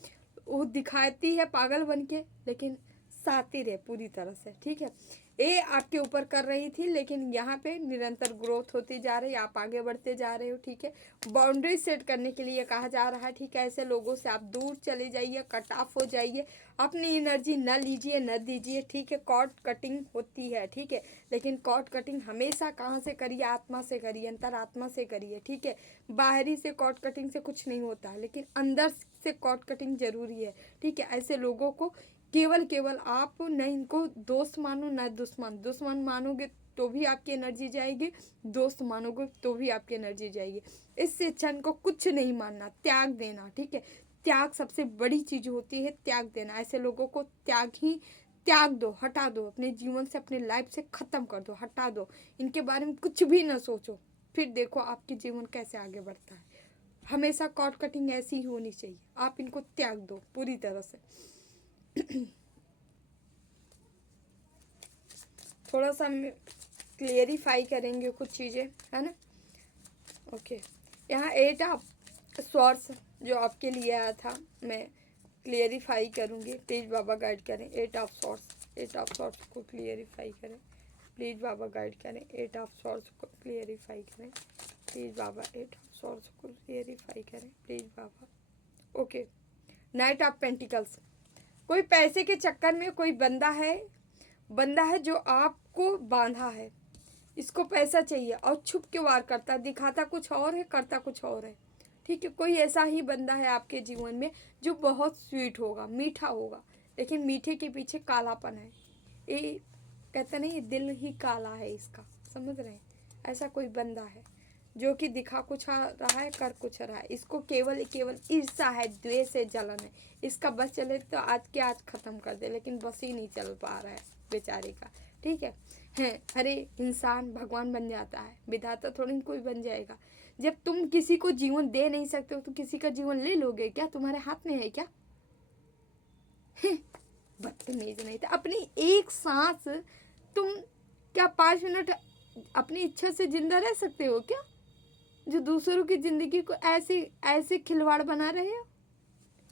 वो दिखाती है पागल बन के, लेकिन सातिर है पूरी तरह से, ठीक है। ये आपके ऊपर कर रही थी, लेकिन यहाँ पे निरंतर ग्रोथ होती जा रही है, आप आगे बढ़ते जा रहे हो, ठीक है। बाउंड्री सेट करने के लिए कहा जा रहा है, ठीक है। ऐसे लोगों से आप दूर चले जाइए, कट ऑफ हो जाइए, अपनी एनर्जी न लीजिए, न दीजिए, ठीक है। कॉर्ड कटिंग होती है, ठीक है, लेकिन कॉर्ड कटिंग हमेशा कहाँ से करिए? आत्मा से करिए, अंतर आत्मा से करिए, ठीक है। बाहरी से कॉर्ड कटिंग से कुछ नहीं होता है, लेकिन अंदर से कॉर्ड कटिंग जरूरी है, ठीक है। ऐसे लोगों को केवल आप न इनको दोस्त मानो, न दुश्मन मानोगे तो भी आपकी एनर्जी जाएगी, दोस्त मानोगे तो भी आपकी एनर्जी जाएगी। इससे अच्छा इनको कुछ नहीं मानना, त्याग देना, ठीक है। त्याग सबसे बड़ी चीज होती है, त्याग देना। ऐसे लोगों को त्याग दो, हटा दो, अपने जीवन से, अपने लाइफ से खत्म कर दो, हटा दो, इनके बारे में कुछ भी ना सोचो। फिर देखो आपके जीवन कैसे आगे बढ़ता है। हमेशा कॉर्ड कटिंग ऐसी ही होनी चाहिए, आप इनको त्याग दो पूरी तरह से। थोड़ा सा क्लियरिफाई करेंगे कुछ चीज़ें, है ना। ओके, यहाँ 8 ऑफ स्वॉर्ड्स जो आपके लिए आया था, मैं क्लियरिफाई करूँगी, प्लीज़ बाबा गाइड करें। 8 ऑफ स्वॉर्ड्स को क्लियरिफाई करें, प्लीज़ बाबा गाइड करें। 8 ऑफ स्वॉर्ड्स को क्लियरिफाई करें, प्लीज़ बाबा। 8 ऑफ स्वॉर्ड्स को क्लियरिफाई करें, please Baba. Okay, night of pentacles, कोई पैसे के चक्कर में कोई बंदा है जो आपको बांधा है, इसको पैसा चाहिए और छुप के वार करता है, दिखाता कुछ और है, करता कुछ और है, ठीक है। कोई ऐसा ही बंदा है आपके जीवन में जो बहुत स्वीट होगा, मीठा होगा, लेकिन मीठे के पीछे कालापन है। ये कहते नहीं, दिल ही काला है इसका, समझ रहे हैं। ऐसा कोई बंदा है जो कि दिखा कुछ रहा है, कर कुछ रहा है, इसको केवल ईर्ष्या है, द्वेष है, जलन है। इसका बस चले तो आज के आज खत्म कर दे, लेकिन बस ही नहीं चल पा रहा है बेचारे का, ठीक है। हरे इंसान भगवान बन जाता है, विधाता थोड़ी कोई बन जाएगा। जब तुम किसी को जीवन दे नहीं सकते हो तो किसी का जीवन ले लोगे क्या? तुम्हारे हाथ में है क्या? बदतमीज नहीं था। अपनी एक सांस तुम क्या 5 मिनट अपनी इच्छा से जिंदा रह सकते हो क्या? जो दूसरों की जिंदगी को ऐसे खिलवाड़ बना रहे हो।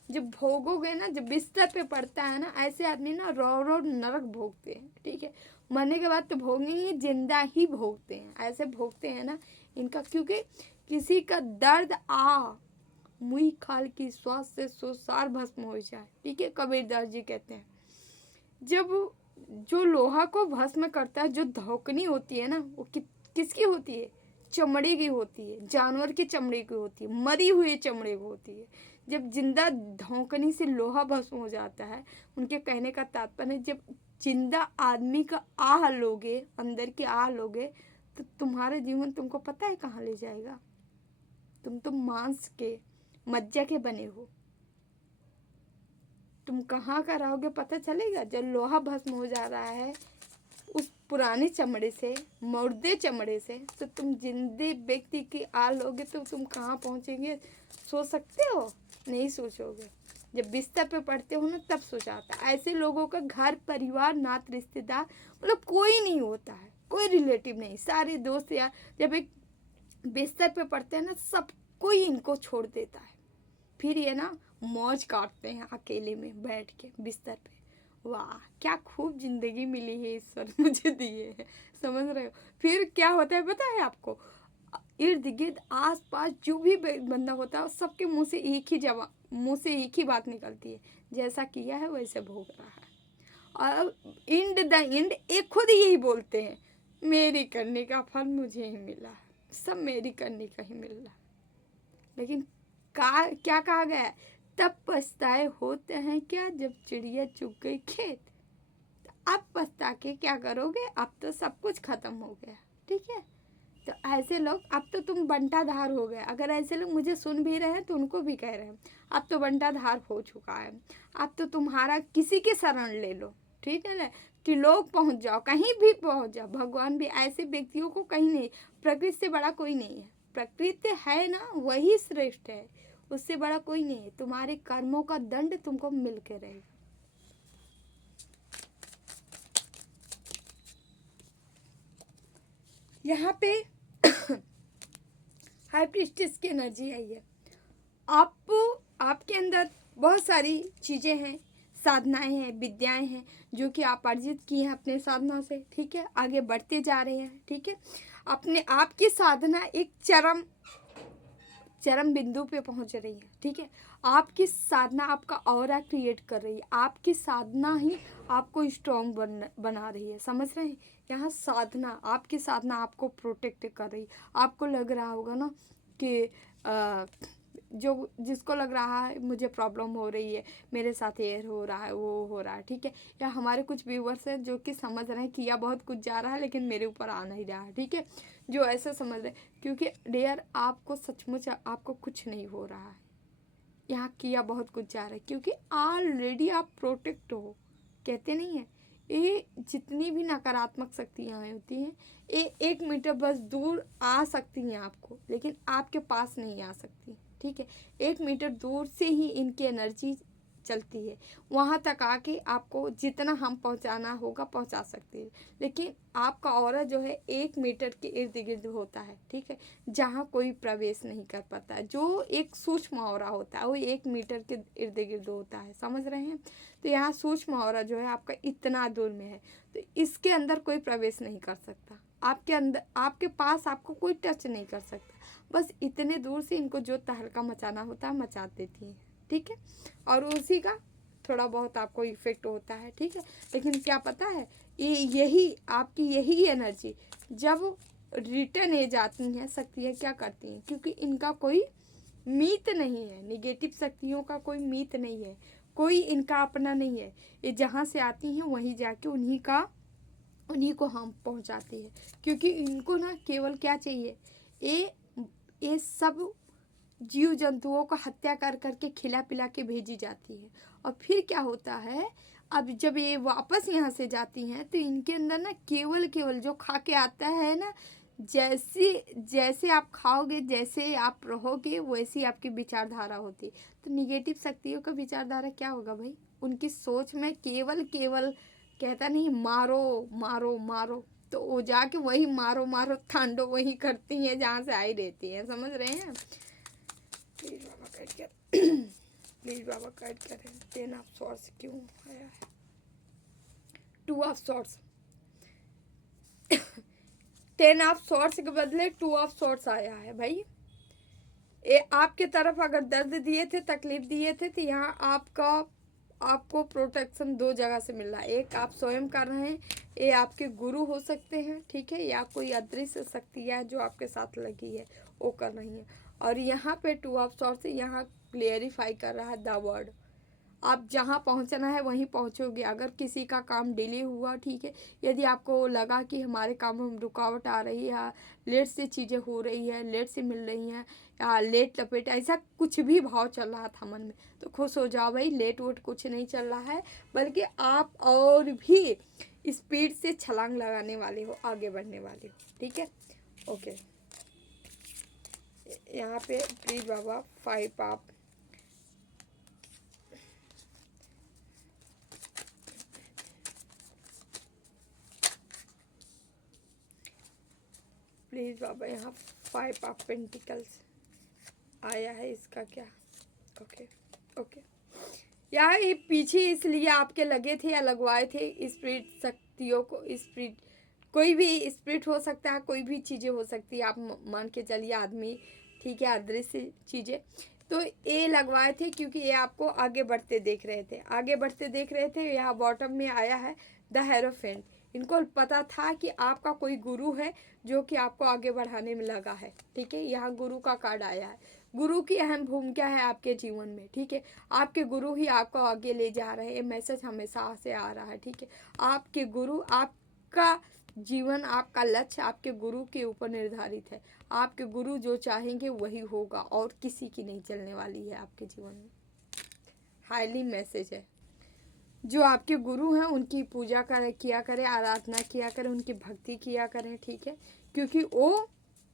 जब भोगोगे ना, जब बिस्तर पे पड़ता है ना, ऐसे आदमी ना रो नरक भोगते हैं, ठीक है। मरने के बाद तो भोगेंगे, जिंदा ही भोगते हैं, ऐसे भोगते हैं ना इनका। क्योंकि किसी का दर्द मुई खाल की श्वास से सुसार भस्म हो जाए, ठीक है, कबीरदास जी कहते हैं। जब जो लोहा को भस्म करता है, जो धौकनी होती है ना, वो किसकी होती है? चमड़े की होती है, जानवर की चमड़े की होती है, मरी हुई चमड़े की होती है। जब जिंदा धौकनी से लोहा भस्म हो जाता है, उनके कहने का तात्पर्य, जब जिंदा आदमी का आह लोगे, अंदर की आह लोगे, तो तुम्हारा जीवन तुमको पता है कहाँ ले जाएगा? तुम तो मांस के, मज्जा के बने हो, तुम कहाँ का रहोगे पता चलेगा? जब लोहा भस्म हो जा रहा है उस पुराने चमड़े से, मुर्दे चमड़े से, तो तुम जिंदे व्यक्ति की आ लोगे तो तुम कहाँ पहुँचेंगे? सोच सकते हो? नहीं सोचोगे। जब बिस्तर पे पड़ते हो ना, तब सोचाता। ऐसे लोगों का घर परिवार, नात रिश्तेदार, मतलब कोई नहीं होता है, कोई रिलेटिव नहीं, सारे दोस्त यार जब एक बिस्तर पे पड़ते हैं ना, सब कोई इनको छोड़ देता है। फिर ये ना मौज काटते हैं अकेले में बैठ के बिस्तर पे। वाह, क्या खूब जिंदगी मिली है ईश्वर मुझे दिए है, समझ रहे हो? फिर क्या होता है पता है आपको? इर्द गिर्द आस पास जो भी बंदा होता है, सबके मुंह से एक ही बात निकलती है, जैसा किया है वैसे भोग रहा है। और इंड एक खुद यही बोलते हैं, मेरी करने का फल मुझे ही मिला, सब मेरी करने का ही मिल रहा। लेकिन क्या कहा गया है, तब पछताए होते हैं क्या जब चिड़िया चुग गई खेत। तो अब पछता के क्या करोगे, अब तो सब कुछ खत्म हो गया, ठीक है। तो ऐसे लोग, अब तो तुम बंटाधार हो गए। अगर ऐसे लोग मुझे सुन भी रहे हैं तो उनको भी कह रहे हैं अब तो बंटाधार हो चुका है, अब तो तुम्हारा किसी के शरण ले लो, ठीक है ना, कि लोग पहुंच जाओ, कहीं भी पहुंच जाओ। भगवान भी ऐसे व्यक्तियों को कहीं नहीं, प्रकृति से बड़ा कोई नहीं है। प्रकृति है ना, वही श्रेष्ठ है, उससे बड़ा कोई नहीं है। तुम्हारे कर्मों का दंड तुमको मिल के रहेगा। यहाँ पे हाई प्रीस्टेस की एनर्जी आई है। आपके अंदर बहुत सारी चीज़ें हैं, साधनाएं हैं, विद्याएं हैं जो कि आप अर्जित किए हैं अपने साधना से, ठीक है। आगे बढ़ते जा रहे हैं, ठीक है। अपने आप की साधना एक चरम बिंदु पे पहुंच रही है, ठीक है। आपकी साधना आपका ऑरा क्रिएट कर रही है, आपकी साधना ही आपको स्ट्रॉन्ग बना रही है, समझ रहे हैं। यहाँ साधना, आपकी साधना आपको प्रोटेक्ट कर रही है। आपको लग रहा होगा ना कि जो जिसको लग रहा है मुझे प्रॉब्लम हो रही है, मेरे साथ ये हो रहा है, वो हो रहा है, ठीक है। या हमारे कुछ व्यूवर्स हैं जो कि समझ रहे हैं कि यह बहुत कुछ जा रहा है लेकिन मेरे ऊपर आ नहीं रहा है, ठीक है। जो ऐसे समझ रहे, क्योंकि डियर आपको सचमुच आपको कुछ नहीं हो रहा है, यहाँ किया बहुत कुछ जा रहा है, क्योंकि ऑलरेडी आप प्रोटेक्ट हो। कहते नहीं है, ये जितनी भी नकारात्मक शक्तियाँ होती हैं ये 1 मीटर बस दूर आ सकती हैं आपको, लेकिन आपके पास नहीं आ सकती, ठीक है। 1 मीटर दूर से ही इनकी एनर्जी चलती है, वहाँ तक आके आपको जितना हम पहुँचाना होगा पहुँचा सकती है। लेकिन आपका ऑरा जो है 1 मीटर के इर्द गिर्द होता है, ठीक है, जहाँ कोई प्रवेश नहीं कर पाता। जो एक सूक्ष्म ऑरा होता है वो 1 मीटर के इर्द गिर्द होता है, समझ रहे हैं। तो यहाँ सूक्ष्म ऑरा जो है आपका इतना दूर में है, तो इसके अंदर कोई प्रवेश नहीं कर सकता, आपके अंदर, आपके पास आपको कोई टच नहीं कर सकता। बस इतने दूर से इनको जो तहलका मचाना होता है मचा देती है, ठीक है। और उसी का थोड़ा बहुत आपको इफेक्ट होता है, ठीक है। लेकिन क्या पता है, यही आपकी यही एनर्जी जब रिटर्न ए जाती हैं, शक्तियाँ क्या करती हैं, क्योंकि इनका कोई मीत नहीं है, निगेटिव शक्तियों का कोई मीत नहीं है, कोई इनका अपना नहीं है। ये जहाँ से आती हैं वहीं जाके उन्हीं को हम पहुँचाती है, क्योंकि इनको ना केवल क्या चाहिए, ये सब जीव जंतुओं को हत्या कर करके खिला पिला के भेजी जाती है। और फिर क्या होता है, अब जब ये वापस यहाँ से जाती हैं तो इनके अंदर ना केवल जो खा के आता है ना, जैसे आप खाओगे, जैसे आप रहोगे, वैसी आपकी विचारधारा होती है। तो निगेटिव शक्तियों का विचारधारा क्या होगा भाई, उनकी सोच में केवल कहता नहीं मारो मारो मारो, तो वो जाके वही मारो मारो तांडव वही करती हैं जहाँ से आई रहती हैं, समझ रहे हैं। प्लीज बाबा काट कर प्लीज बाबा काट करें। 10 ऑफ सॉर्ट्स क्यों आया है, 2 ऑफ सॉर्ट्स 10 ऑफ सॉर्ट्स के बदले 2 ऑफ सॉर्ट्स आया है भाई। ये आपके तरफ अगर दर्द दिए थे, तकलीफ दिए थे, तो यहाँ आपको प्रोटेक्शन 2 जगह से मिल रहा है। एक आप स्वयं कर रहे हैं, ये आपके गुरु हो सकते हैं, ठीक है, या कोई अदृश्य शक्तियाँ जो आपके साथ लगी है वो कर रही हैं। और यहाँ पे 2 ऑफ सॉर्ट्स यहाँ क्लियरिफाई कर रहा है द वर्ड, आप जहाँ पहुँचना है वहीं पहुँचोगे। अगर किसी का काम डिले हुआ, ठीक है, यदि आपको लगा कि हमारे काम में रुकावट आ रही है, लेट से चीज़ें हो रही है, लेट से मिल रही हैं, या लेट लपेट, ऐसा कुछ भी भाव चल रहा था मन में, तो खुश हो जाओ भाई, लेट वोट कुछ नहीं चल रहा है, बल्कि आप और भी स्पीड से छलांग लगाने वाले हो, आगे बढ़ने वाले हो, ठीक है। ओके, यहाँ पे प्लीज बाबा 5 आप प्लीज बाबा, यहाँ 5 ऑफ पेंटिकल्स आया है, इसका क्या, ओके यार ये पीछे इसलिए आपके लगे थे या लगवाए थे स्पिरिट शक्तियों को, स्पिरिट कोई भी स्पिरिट हो सकता है, कोई भी चीज़ें हो सकती है, आप मान के चलिए आदमी, ठीक है, अदृश्य चीज़ें, तो ये लगवाए थे क्योंकि ये आपको आगे बढ़ते देख रहे थे। यहाँ बॉटम में आया है द हेरोफेंट, इनको पता था कि आपका कोई गुरु है जो कि आपको आगे बढ़ाने में लगा है, ठीक है। यहाँ गुरु का कार्ड आया है, गुरु की अहम भूमिका है आपके जीवन में, ठीक है। आपके गुरु ही आपको आगे ले जा रहे हैं, ये मैसेज हमेशा से आ रहा है, ठीक है। आपके गुरु, आपका जीवन, आपका लक्ष्य आपके गुरु के ऊपर निर्धारित है। आपके गुरु जो चाहेंगे वही होगा और किसी की नहीं चलने वाली है आपके जीवन में। हाईली मैसेज है। जो आपके गुरु हैं उनकी पूजा किया करें, आराधना किया करें, उनकी भक्ति किया करें, ठीक है। क्योंकि वो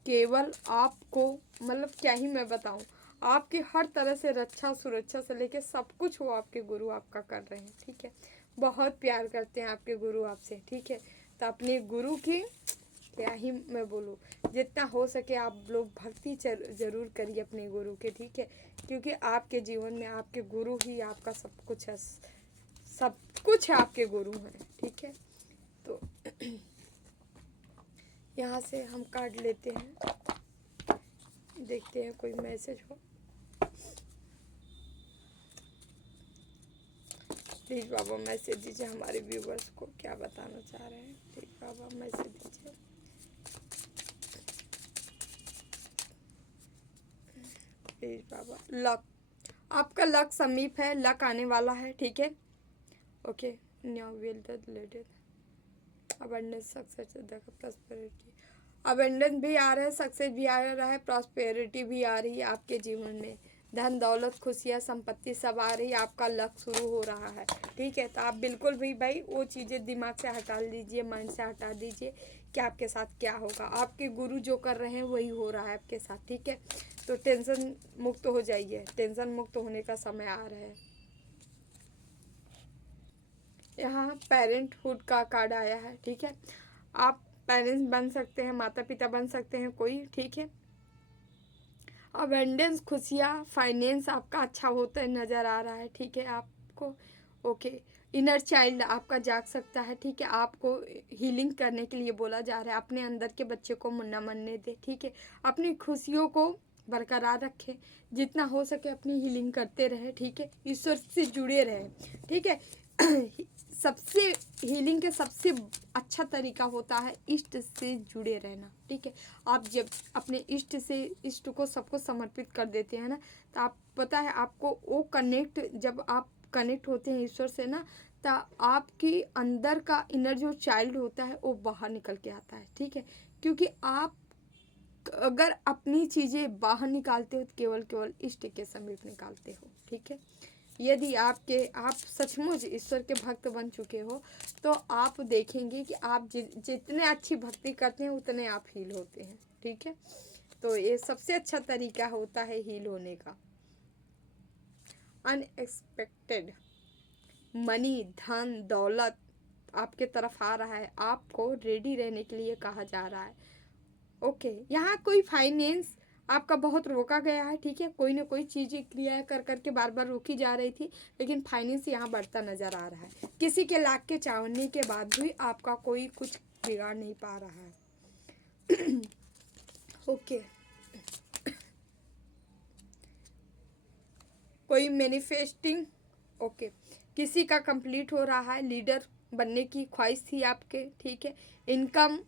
केवल आपको, मतलब क्या ही मैं बताऊं, आपकी हर तरह से रक्षा सुरक्षा से लेके सब कुछ वो आपके गुरु आपका कर रहे हैं, ठीक है। बहुत प्यार करते हैं आपके गुरु आपसे, ठीक है। तो अपने गुरु की क्या ही मैं बोलूँ, जितना हो सके आप लोग भक्ति जरूर करिए अपने गुरु के, ठीक है। क्योंकि आपके जीवन में आपके गुरु ही आपका सब कुछ है, सब कुछ आपके गुरु हैं, ठीक है। तो यहाँ से हम काट लेते हैं, देखते हैं कोई मैसेज हो। प्लीज़ बाबा मैसेज दीजिए, हमारे व्यूवर्स को क्या बताना चाह रहे हैं। प्लीज़ बाबा मैसेज दीजिए। Please Baba. लक, आपका लक समीप है, लक आने वाला है, ठीक है। Okay, now will the latest abundance success देखो, प्रॉस्पेरिटी, अबंडेंस भी आ रहा है, सक्सेस भी आ रहा है, प्रॉस्पेरिटी भी आ रही है आपके जीवन में। धन दौलत खुशियाँ संपत्ति सब आ रही है, आपका लक शुरू हो रहा है, ठीक है। तो आप बिल्कुल भी भाई वो चीज़ें दिमाग से हटा लीजिए, माइंड से हटा दीजिए कि आपके साथ क्या होगा। आपके गुरु जो कर रहे हैं वही हो रहा है आपके साथ, ठीक है। तो टेंशन मुक्त हो जाइए, टेंशन मुक्त होने का समय आ रहा है। यहाँ पेरेंटहुड का कार्ड आया है, ठीक है। आप पेरेंट्स बन सकते हैं, माता पिता बन सकते हैं कोई, ठीक है। अबंडेंस खुशियाँ, फाइनेंस आपका अच्छा होता है नज़र आ रहा है, ठीक है आपको। ओके, इनर चाइल्ड आपका जाग सकता है, ठीक है। आपको हीलिंग करने के लिए बोला जा रहा है, अपने अंदर के बच्चे को मुन्ना मनने दे, ठीक है। अपनी खुशियों को बरकरार रखें, जितना हो सके अपनी हीलिंग करते रहे, ठीक है। ईश्वर से जुड़े रहे, ठीक है। सबसे हीलिंग का सबसे अच्छा तरीका होता है इष्ट से जुड़े रहना, ठीक है। आप जब अपने इष्ट को सबको समर्पित कर देते हैं ना, तो आप पता है आपको वो कनेक्ट, जब आप कनेक्ट होते हैं ईश्वर से ना, तो आपकी अंदर का इनर जो चाइल्ड होता है वो बाहर निकल के आता है, ठीक है। क्योंकि आप अगर अपनी चीज़ें बाहर निकालते हो तो केवल इष्ट के समीप निकालते हो, ठीक है। यदि आप सचमुच ईश्वर के भक्त बन चुके हो तो आप देखेंगे कि आप जितने अच्छी भक्ति करते हैं उतने आप हील होते हैं, ठीक है। तो ये सबसे अच्छा तरीका होता है हील होने का। अनएक्सपेक्टेड मनी, धन दौलत आपके तरफ आ रहा है, आपको रेडी रहने के लिए कहा जा रहा है। ओके, यहाँ कोई फाइनेंस आपका बहुत रोका गया है, ठीक है। कोई ना कोई चीज़ें क्रिया कर करके बार बार रोकी जा रही थी, लेकिन फाइनेंस यहाँ बढ़ता नज़र आ रहा है। किसी के लाख के चावने के बाद भी आपका कोई कुछ बिगाड़ नहीं पा रहा है। ओके, कोई मैनिफेस्टिंग, ओके, किसी का कंप्लीट हो रहा है। लीडर बनने की ख्वाहिश थी आपके, ठीक है। इनकम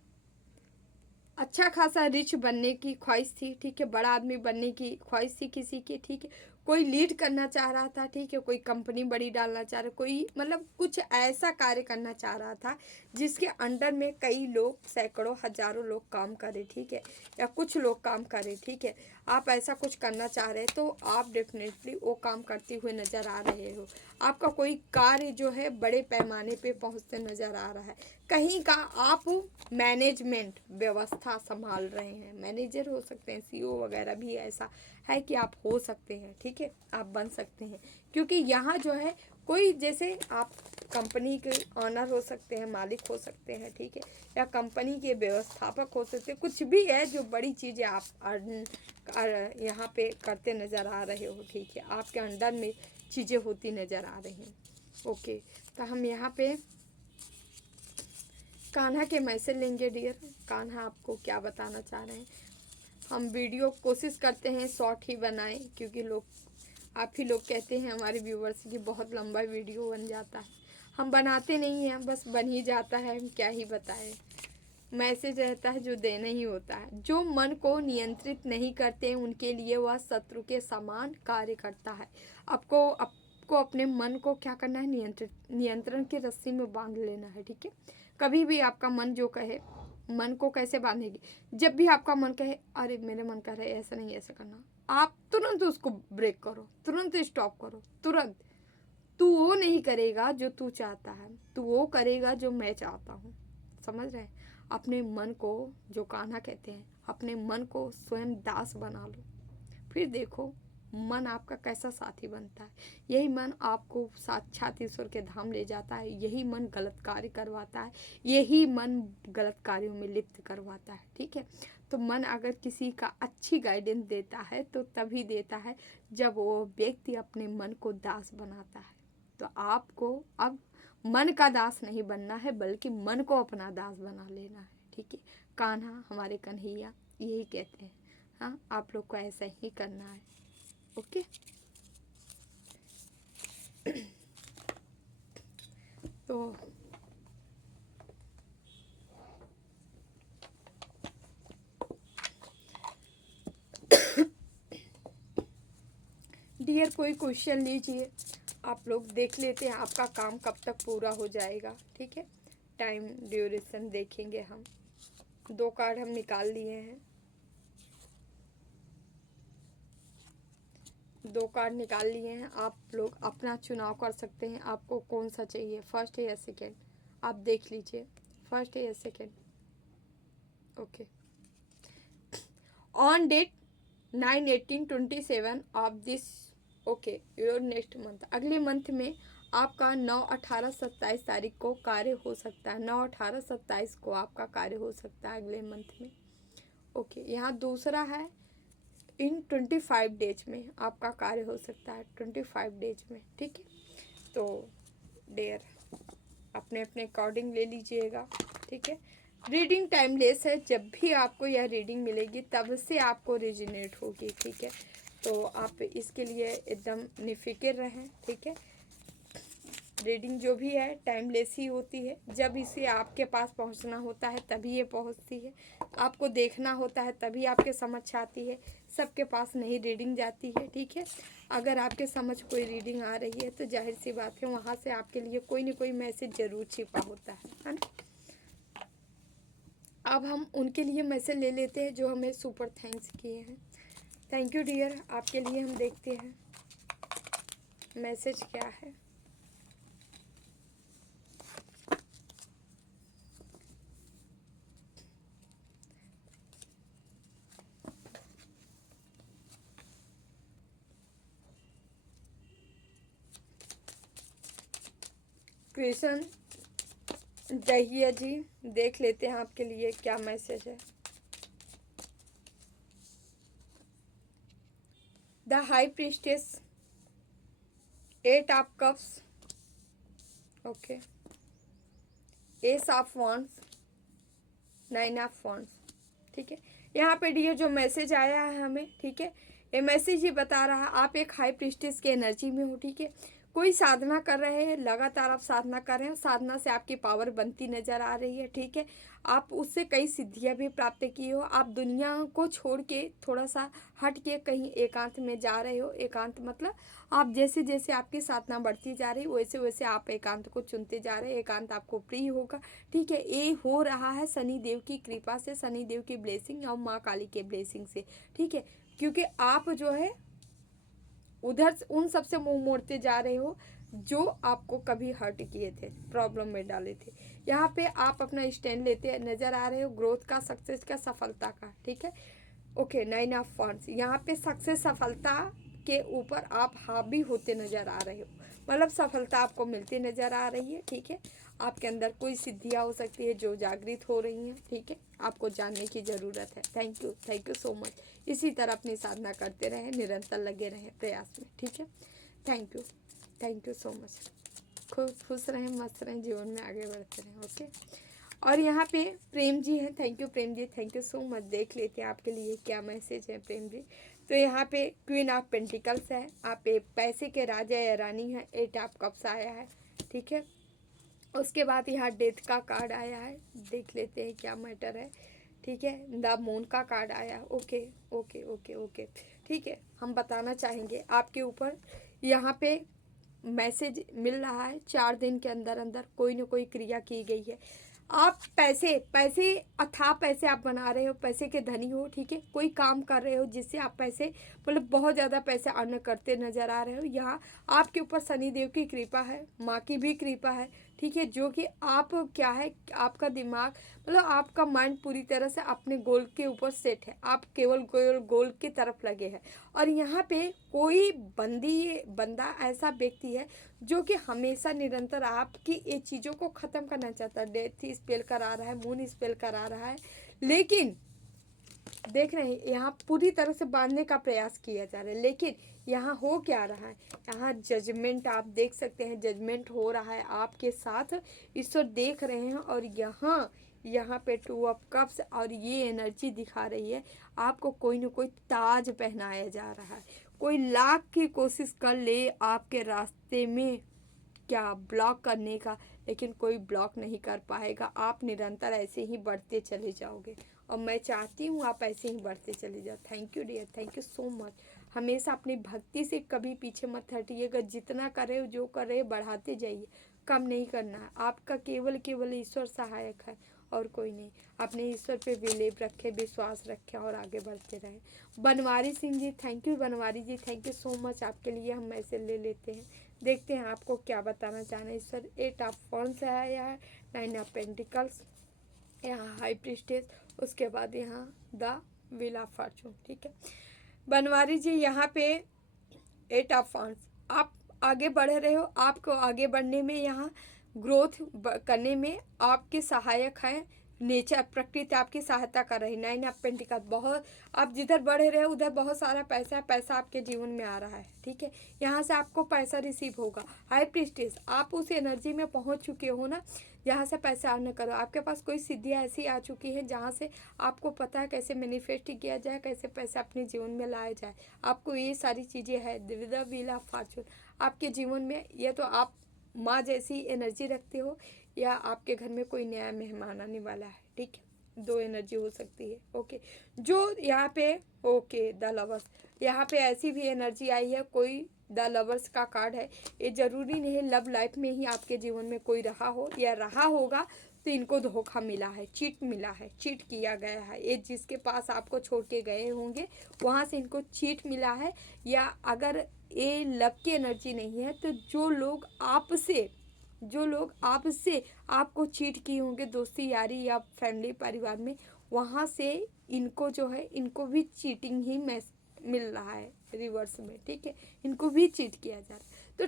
अच्छा खासा रिच बनने की ख्वाहिश थी, ठीक है। बड़ा आदमी बनने की ख्वाहिश थी किसी की, ठीक है। कोई लीड करना चाह रहा था, ठीक है। कोई कंपनी बड़ी डालना चाह रहा, कोई मतलब कुछ ऐसा कार्य करना चाह रहा था जिसके अंडर में कई लोग, सैकड़ों हजारों लोग काम करें, ठीक है। या कुछ लोग काम करें, ठीक है। आप ऐसा कुछ करना चाह रहे तो आप डेफिनेटली वो काम करते हुए नज़र आ रहे हो। आपका कोई कार्य जो है बड़े पैमाने पे पहुंचते नज़र आ रहा है। कहीं का आप मैनेजमेंट व्यवस्था संभाल रहे हैं, मैनेजर हो सकते हैं, सीईओ वगैरह भी ऐसा है कि आप हो सकते हैं, ठीक है। आप बन सकते हैं, क्योंकि यहाँ जो है कोई, जैसे आप कंपनी के ऑनर हो सकते हैं, मालिक हो सकते हैं, ठीक है। या कंपनी के व्यवस्थापक हो सकते हैं, कुछ भी है जो बड़ी चीज़ें आप यहाँ पे करते नज़र आ रहे हो, ठीक है। आपके अंडर में चीज़ें होती नज़र आ रही हैं। ओके, तो हम यहाँ पे कान्हा के मैसेज लेंगे। डियर कान्हा, आपको क्या बताना चाह रहे हैं। हम वीडियो कोशिश करते हैं शॉर्ट ही बनाएं, क्योंकि आप ही लोग कहते हैं हमारे व्यूवर्स की बहुत लंबा वीडियो बन जाता है। हम बनाते नहीं हैं, बस बन ही जाता है, हम क्या ही बताएं। मैसेज रहता है जो देना ही होता है। जो मन को नियंत्रित नहीं करते उनके लिए वह शत्रु के समान कार्य करता है। आपको अपने मन को क्या करना है, नियंत्रण की रस्सी में बांध लेना है, ठीक है। कभी भी आपका मन जो कहे, मन को कैसे बांधेगी, जब भी आपका मन कहे अरे मेरे मन कर रहा है ऐसा नहीं ऐसा करना, आप तुरंत उसको ब्रेक करो, तुरंत स्टॉप करो, तुरंत। तू वो नहीं करेगा जो तू चाहता है, तू वो करेगा जो मैं चाहता हूँ। समझ रहे हैं? अपने मन को, जो कान्हा कहते हैं, अपने मन को स्वयं दास बना लो, फिर देखो मन आपका कैसा साथी बनता है। यही मन आपको साक्षात ईश्वर के धाम ले जाता है। यही मन गलत कार्य करवाता है, यही मन गलत कार्यों में लिप्त करवाता है, ठीक है। तो मन अगर किसी का अच्छी गाइडेंस देता है तो तभी देता है जब वो व्यक्ति अपने मन को दास बनाता है। तो आपको अब मन का दास नहीं बनना है, बल्कि मन को अपना दास बना लेना है, ठीक है। कान्हा हमारे कन्हैया यही कहते हैं। हाँ, आप लोग को ऐसा ही करना है, ओके। तो डियर कोई क्वेश्चन लीजिए, आप लोग देख लेते हैं आपका काम कब तक पूरा हो जाएगा, ठीक है। टाइम ड्यूरेशन देखेंगे हम। 2 कार्ड हम निकाल लिए हैं, 2 कार्ड निकाल लिए हैं। आप लोग अपना चुनाव कर सकते हैं, आपको कौन सा चाहिए, फर्स्ट है या सेकेंड, आप देख लीजिए, फर्स्ट है या second, okay. On date 9/18/27 of this, okay, your next month, अगले मंथ में आपका 9, 18, 27 तारीख को कार्य हो सकता है। 9, 18, 27 को आपका कार्य हो सकता है अगले मंथ में, ओके। यहाँ दूसरा है इन 25 डेज में आपका कार्य हो सकता है, 25 डेज में, ठीक है। तो डेयर अपने अपने अकॉर्डिंग ले लीजिएगा, ठीक है। रीडिंग टाइमलेस है, जब भी आपको यह रीडिंग मिलेगी तब से आपको रेजिनेट होगी, ठीक है। तो आप इसके लिए एकदम निफिक्र रहें, ठीक है। रीडिंग जो भी है टाइमलेस ही होती है, जब इसे आपके पास पहुंचना होता है तभी ये पहुंचती है, आपको देखना होता है तभी आपके समझ आती है, सबके पास नहीं रीडिंग जाती है, ठीक है। अगर आपके समझ कोई रीडिंग आ रही है तो जाहिर सी बात है वहाँ से आपके लिए कोई ना कोई मैसेज ज़रूर छिपा होता है ना। अब हम उनके लिए मैसेज ले लेते हैं जो हमें सुपर थैंक्स किए हैं। थैंक यू डियर, आपके लिए हम देखते हैं मैसेज क्या है। कृष्ण दहिया जी, देख लेते हैं आपके लिए क्या मैसेज है। The high priestess, 8 of cups, okay, S of wands, 9 of wands, ठीक है। यहाँ पे डियर जो मैसेज आया है हमें, ठीक है, ये मैसेज ही बता रहा है आप एक हाई प्रीस्टेस की एनर्जी में हो, ठीक है। कोई साधना कर रहे हैं, लगातार आप साधना कर रहे हैं, साधना से आपकी पावर बनती नज़र आ रही है, ठीक है। आप उससे कई सिद्धियां भी प्राप्त की हो, आप दुनिया को छोड़ के थोड़ा सा हट के कहीं एकांत में जा रहे हो। एकांत मतलब आप जैसे जैसे आपकी साधना बढ़ती जा रही वैसे वैसे आप एकांत को चुनते जा रहे हैं, एकांत आपको प्रिय होगा, ठीक है। ये हो रहा है शनि देव की कृपा से, शनि देव की ब्लेसिंग और माँ काली के ब्लेसिंग से, ठीक है। क्योंकि आप जो है उधर उन सबसे मुंह मोड़ते जा रहे हो जो आपको कभी हर्ट किए थे, प्रॉब्लम में डाले थे। यहाँ पे आप अपना स्टैंड लेते नजर आ रहे हो, ग्रोथ का, सक्सेस का, सफलता का, ठीक है, ओके। 9 ऑफ वॉन्ड्स, यहाँ पे सक्सेस, सफलता के ऊपर आप हावी होते नजर आ रहे हो, मतलब सफलता आपको मिलती नजर आ रही है, ठीक है। आपके अंदर कोई सिद्धियाँ हो सकती है जो जागृत हो रही हैं, ठीक है। आपको जानने की ज़रूरत है। Thank you so much. इसी तरह अपनी साधना करते रहें, निरंतर लगे रहें प्रयास में, ठीक है। Thank you so much. खुश रहें, मस्त रहें, जीवन में आगे बढ़ते रहें, ओके। और यहाँ पे प्रेम जी हैं, thank you Prem ji, thank you so much. देख लेते हैं आपके लिए क्या मैसेज है प्रेम जी। तो यहाँ पे क्वीन ऑफ पेंटिकल्स है, आप एक पैसे के राजा या रानी हैं, 8 ऑफ कप्स आया है, ठीक है। उसके बाद यहाँ डेथ का कार्ड आया है, देख लेते हैं क्या मैटर है। ठीक है, द मून का कार्ड आया। ओके ओके ओके ओके, ठीक है। हम बताना चाहेंगे आपके ऊपर यहाँ पे मैसेज मिल रहा है, 4 दिन के अंदर अंदर कोई ना कोई क्रिया की गई है। आप पैसे पैसे अथाह पैसे आप बना रहे हो, पैसे के धनी हो, ठीक है। कोई काम कर रहे हो जिससे आप पैसे मतलब बहुत ज़्यादा पैसे अर्न करते नजर आ रहे हो। यहाँ आपके ऊपर शनिदेव की कृपा है, माँ की भी कृपा है, ठीक है। जो कि आप क्या है, आपका दिमाग मतलब आपका माइंड पूरी तरह से अपने गोल के ऊपर सेट है, आप केवल गोल की तरफ लगे हैं। और यहाँ पे कोई बंदा ऐसा व्यक्ति है जो कि हमेशा निरंतर आपकी ये चीज़ों को ख़त्म करना चाहता है। डेथ स्पेल करा रहा है, मून स्पेल करा रहा है, लेकिन देख रहे हैं यहाँ पूरी तरह से बांधने का प्रयास किया जा रहा है। लेकिन यहाँ हो क्या रहा है, यहाँ जजमेंट आप देख सकते हैं, जजमेंट हो रहा है आपके साथ, ईश्वर देख रहे हैं। और यहाँ पे 2 ऑफ कप्स और ये एनर्जी दिखा रही है आपको कोई ना कोई ताज पहनाया जा रहा है। कोई लाख की कोशिश कर ले आपके रास्ते में क्या ब्लॉक करने का, लेकिन कोई ब्लॉक नहीं कर पाएगा। आप निरंतर ऐसे ही बढ़ते चले जाओगे और मैं चाहती हूँ आप ऐसे ही बढ़ते चले जाओ। Thank you dear, thank you so much. हमेशा अपनी भक्ति से कभी पीछे मत हटिएगा, जितना कर रहे हो जो कर रहे हो बढ़ाते जाइए, कम नहीं करना है। आपका केवल ईश्वर सहायक है और कोई नहीं। अपने ईश्वर पे बिलीव रखें, विश्वास रखें और आगे बढ़ते रहें। Banwari Singh ji thank you, Banwari ji thank you so much. आपके लिए हम मैसेज ले लेते हैं, देखते हैं आपको क्या बताना चाह रहे हैं ईश्वर। 8 ऑफ वॉन्ड्स है, यहाँ 9 ऑफ पेंटिकल्स, यहाँ हाई प्रीस्टेस, उसके बाद यहाँ द व्हील ऑफ फॉर्चून, ठीक है। बनवारी जी यहाँ पे 8 ऑफ वॉन्ड्स, आप आगे बढ़ रहे हो, आपको आगे बढ़ने में यहाँ ग्रोथ करने में आपके सहायक है नेचर, प्रकृति आपकी सहायता कर रही। 9 ऑफ पेंटिकल्स, बहुत आप जिधर बढ़ रहे हो उधर बहुत सारा पैसा आपके जीवन में आ रहा है, ठीक है। यहाँ से आपको पैसा रिसीव होगा। हाई प्रीस्टेस, आप उस एनर्जी में पहुँच चुके हो ना जहाँ से पैसा अर्न करो। आपके पास कोई सिद्धियाँ ऐसी आ चुकी हैं जहाँ से आपको पता है कैसे मैनिफेस्ट किया जाए, कैसे पैसा अपने जीवन में लाया जाए। आपको ये सारी चीज़ें है। द व्हील ऑफ फॉर्चून आपके जीवन में, ये तो आप माँ जैसी एनर्जी रखते हो या आपके घर में कोई नया मेहमान आने वाला है, ठीक है। 2 एनर्जी हो सकती है, ओके। जो यहाँ पे ओके द लवर्स, यहाँ पे ऐसी भी एनर्जी आई है, कोई द लवर्स का कार्ड है। ये जरूरी नहीं है लव लाइफ में ही आपके जीवन में कोई रहा हो या रहा होगा, तो इनको धोखा मिला है, चीट मिला है, चीट किया गया है। ये जिसके पास आपको छोड़ के गए होंगे वहाँ से इनको चीट मिला है। या अगर ये लव की एनर्जी नहीं है तो जो लोग आपसे आपको चीट किए होंगे दोस्ती यारी या फैमिली परिवार में, वहाँ से इनको जो है इनको भी चीटिंग ही मिल रहा है रिवर्स में, ठीक है। इनको भी चीट किया जा रहा है। तो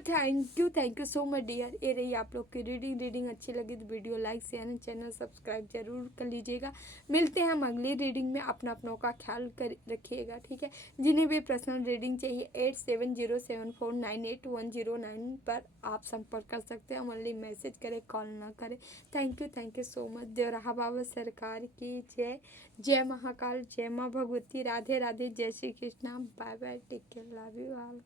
thank you so much dear. ये रही आप लोग की रीडिंग अच्छी लगी तो video like share and channel subscribe जरूर कर लीजिएगा। मिलते हैं हम अगली रीडिंग में, अपनों का ख्याल कर रखिएगा, ठीक है। जिन्हें भी पर्सनल रीडिंग चाहिए 8707498109 पर आप संपर्क कर सकते हैं। ओनली मैसेज करें, कॉल ना करें। Thank you so much. Devraha Baba सरकार की जय। जय महाकाल, जय माँ भगवती, राधे राधे, जय Shri Krishna, bye bye, take care, love you all.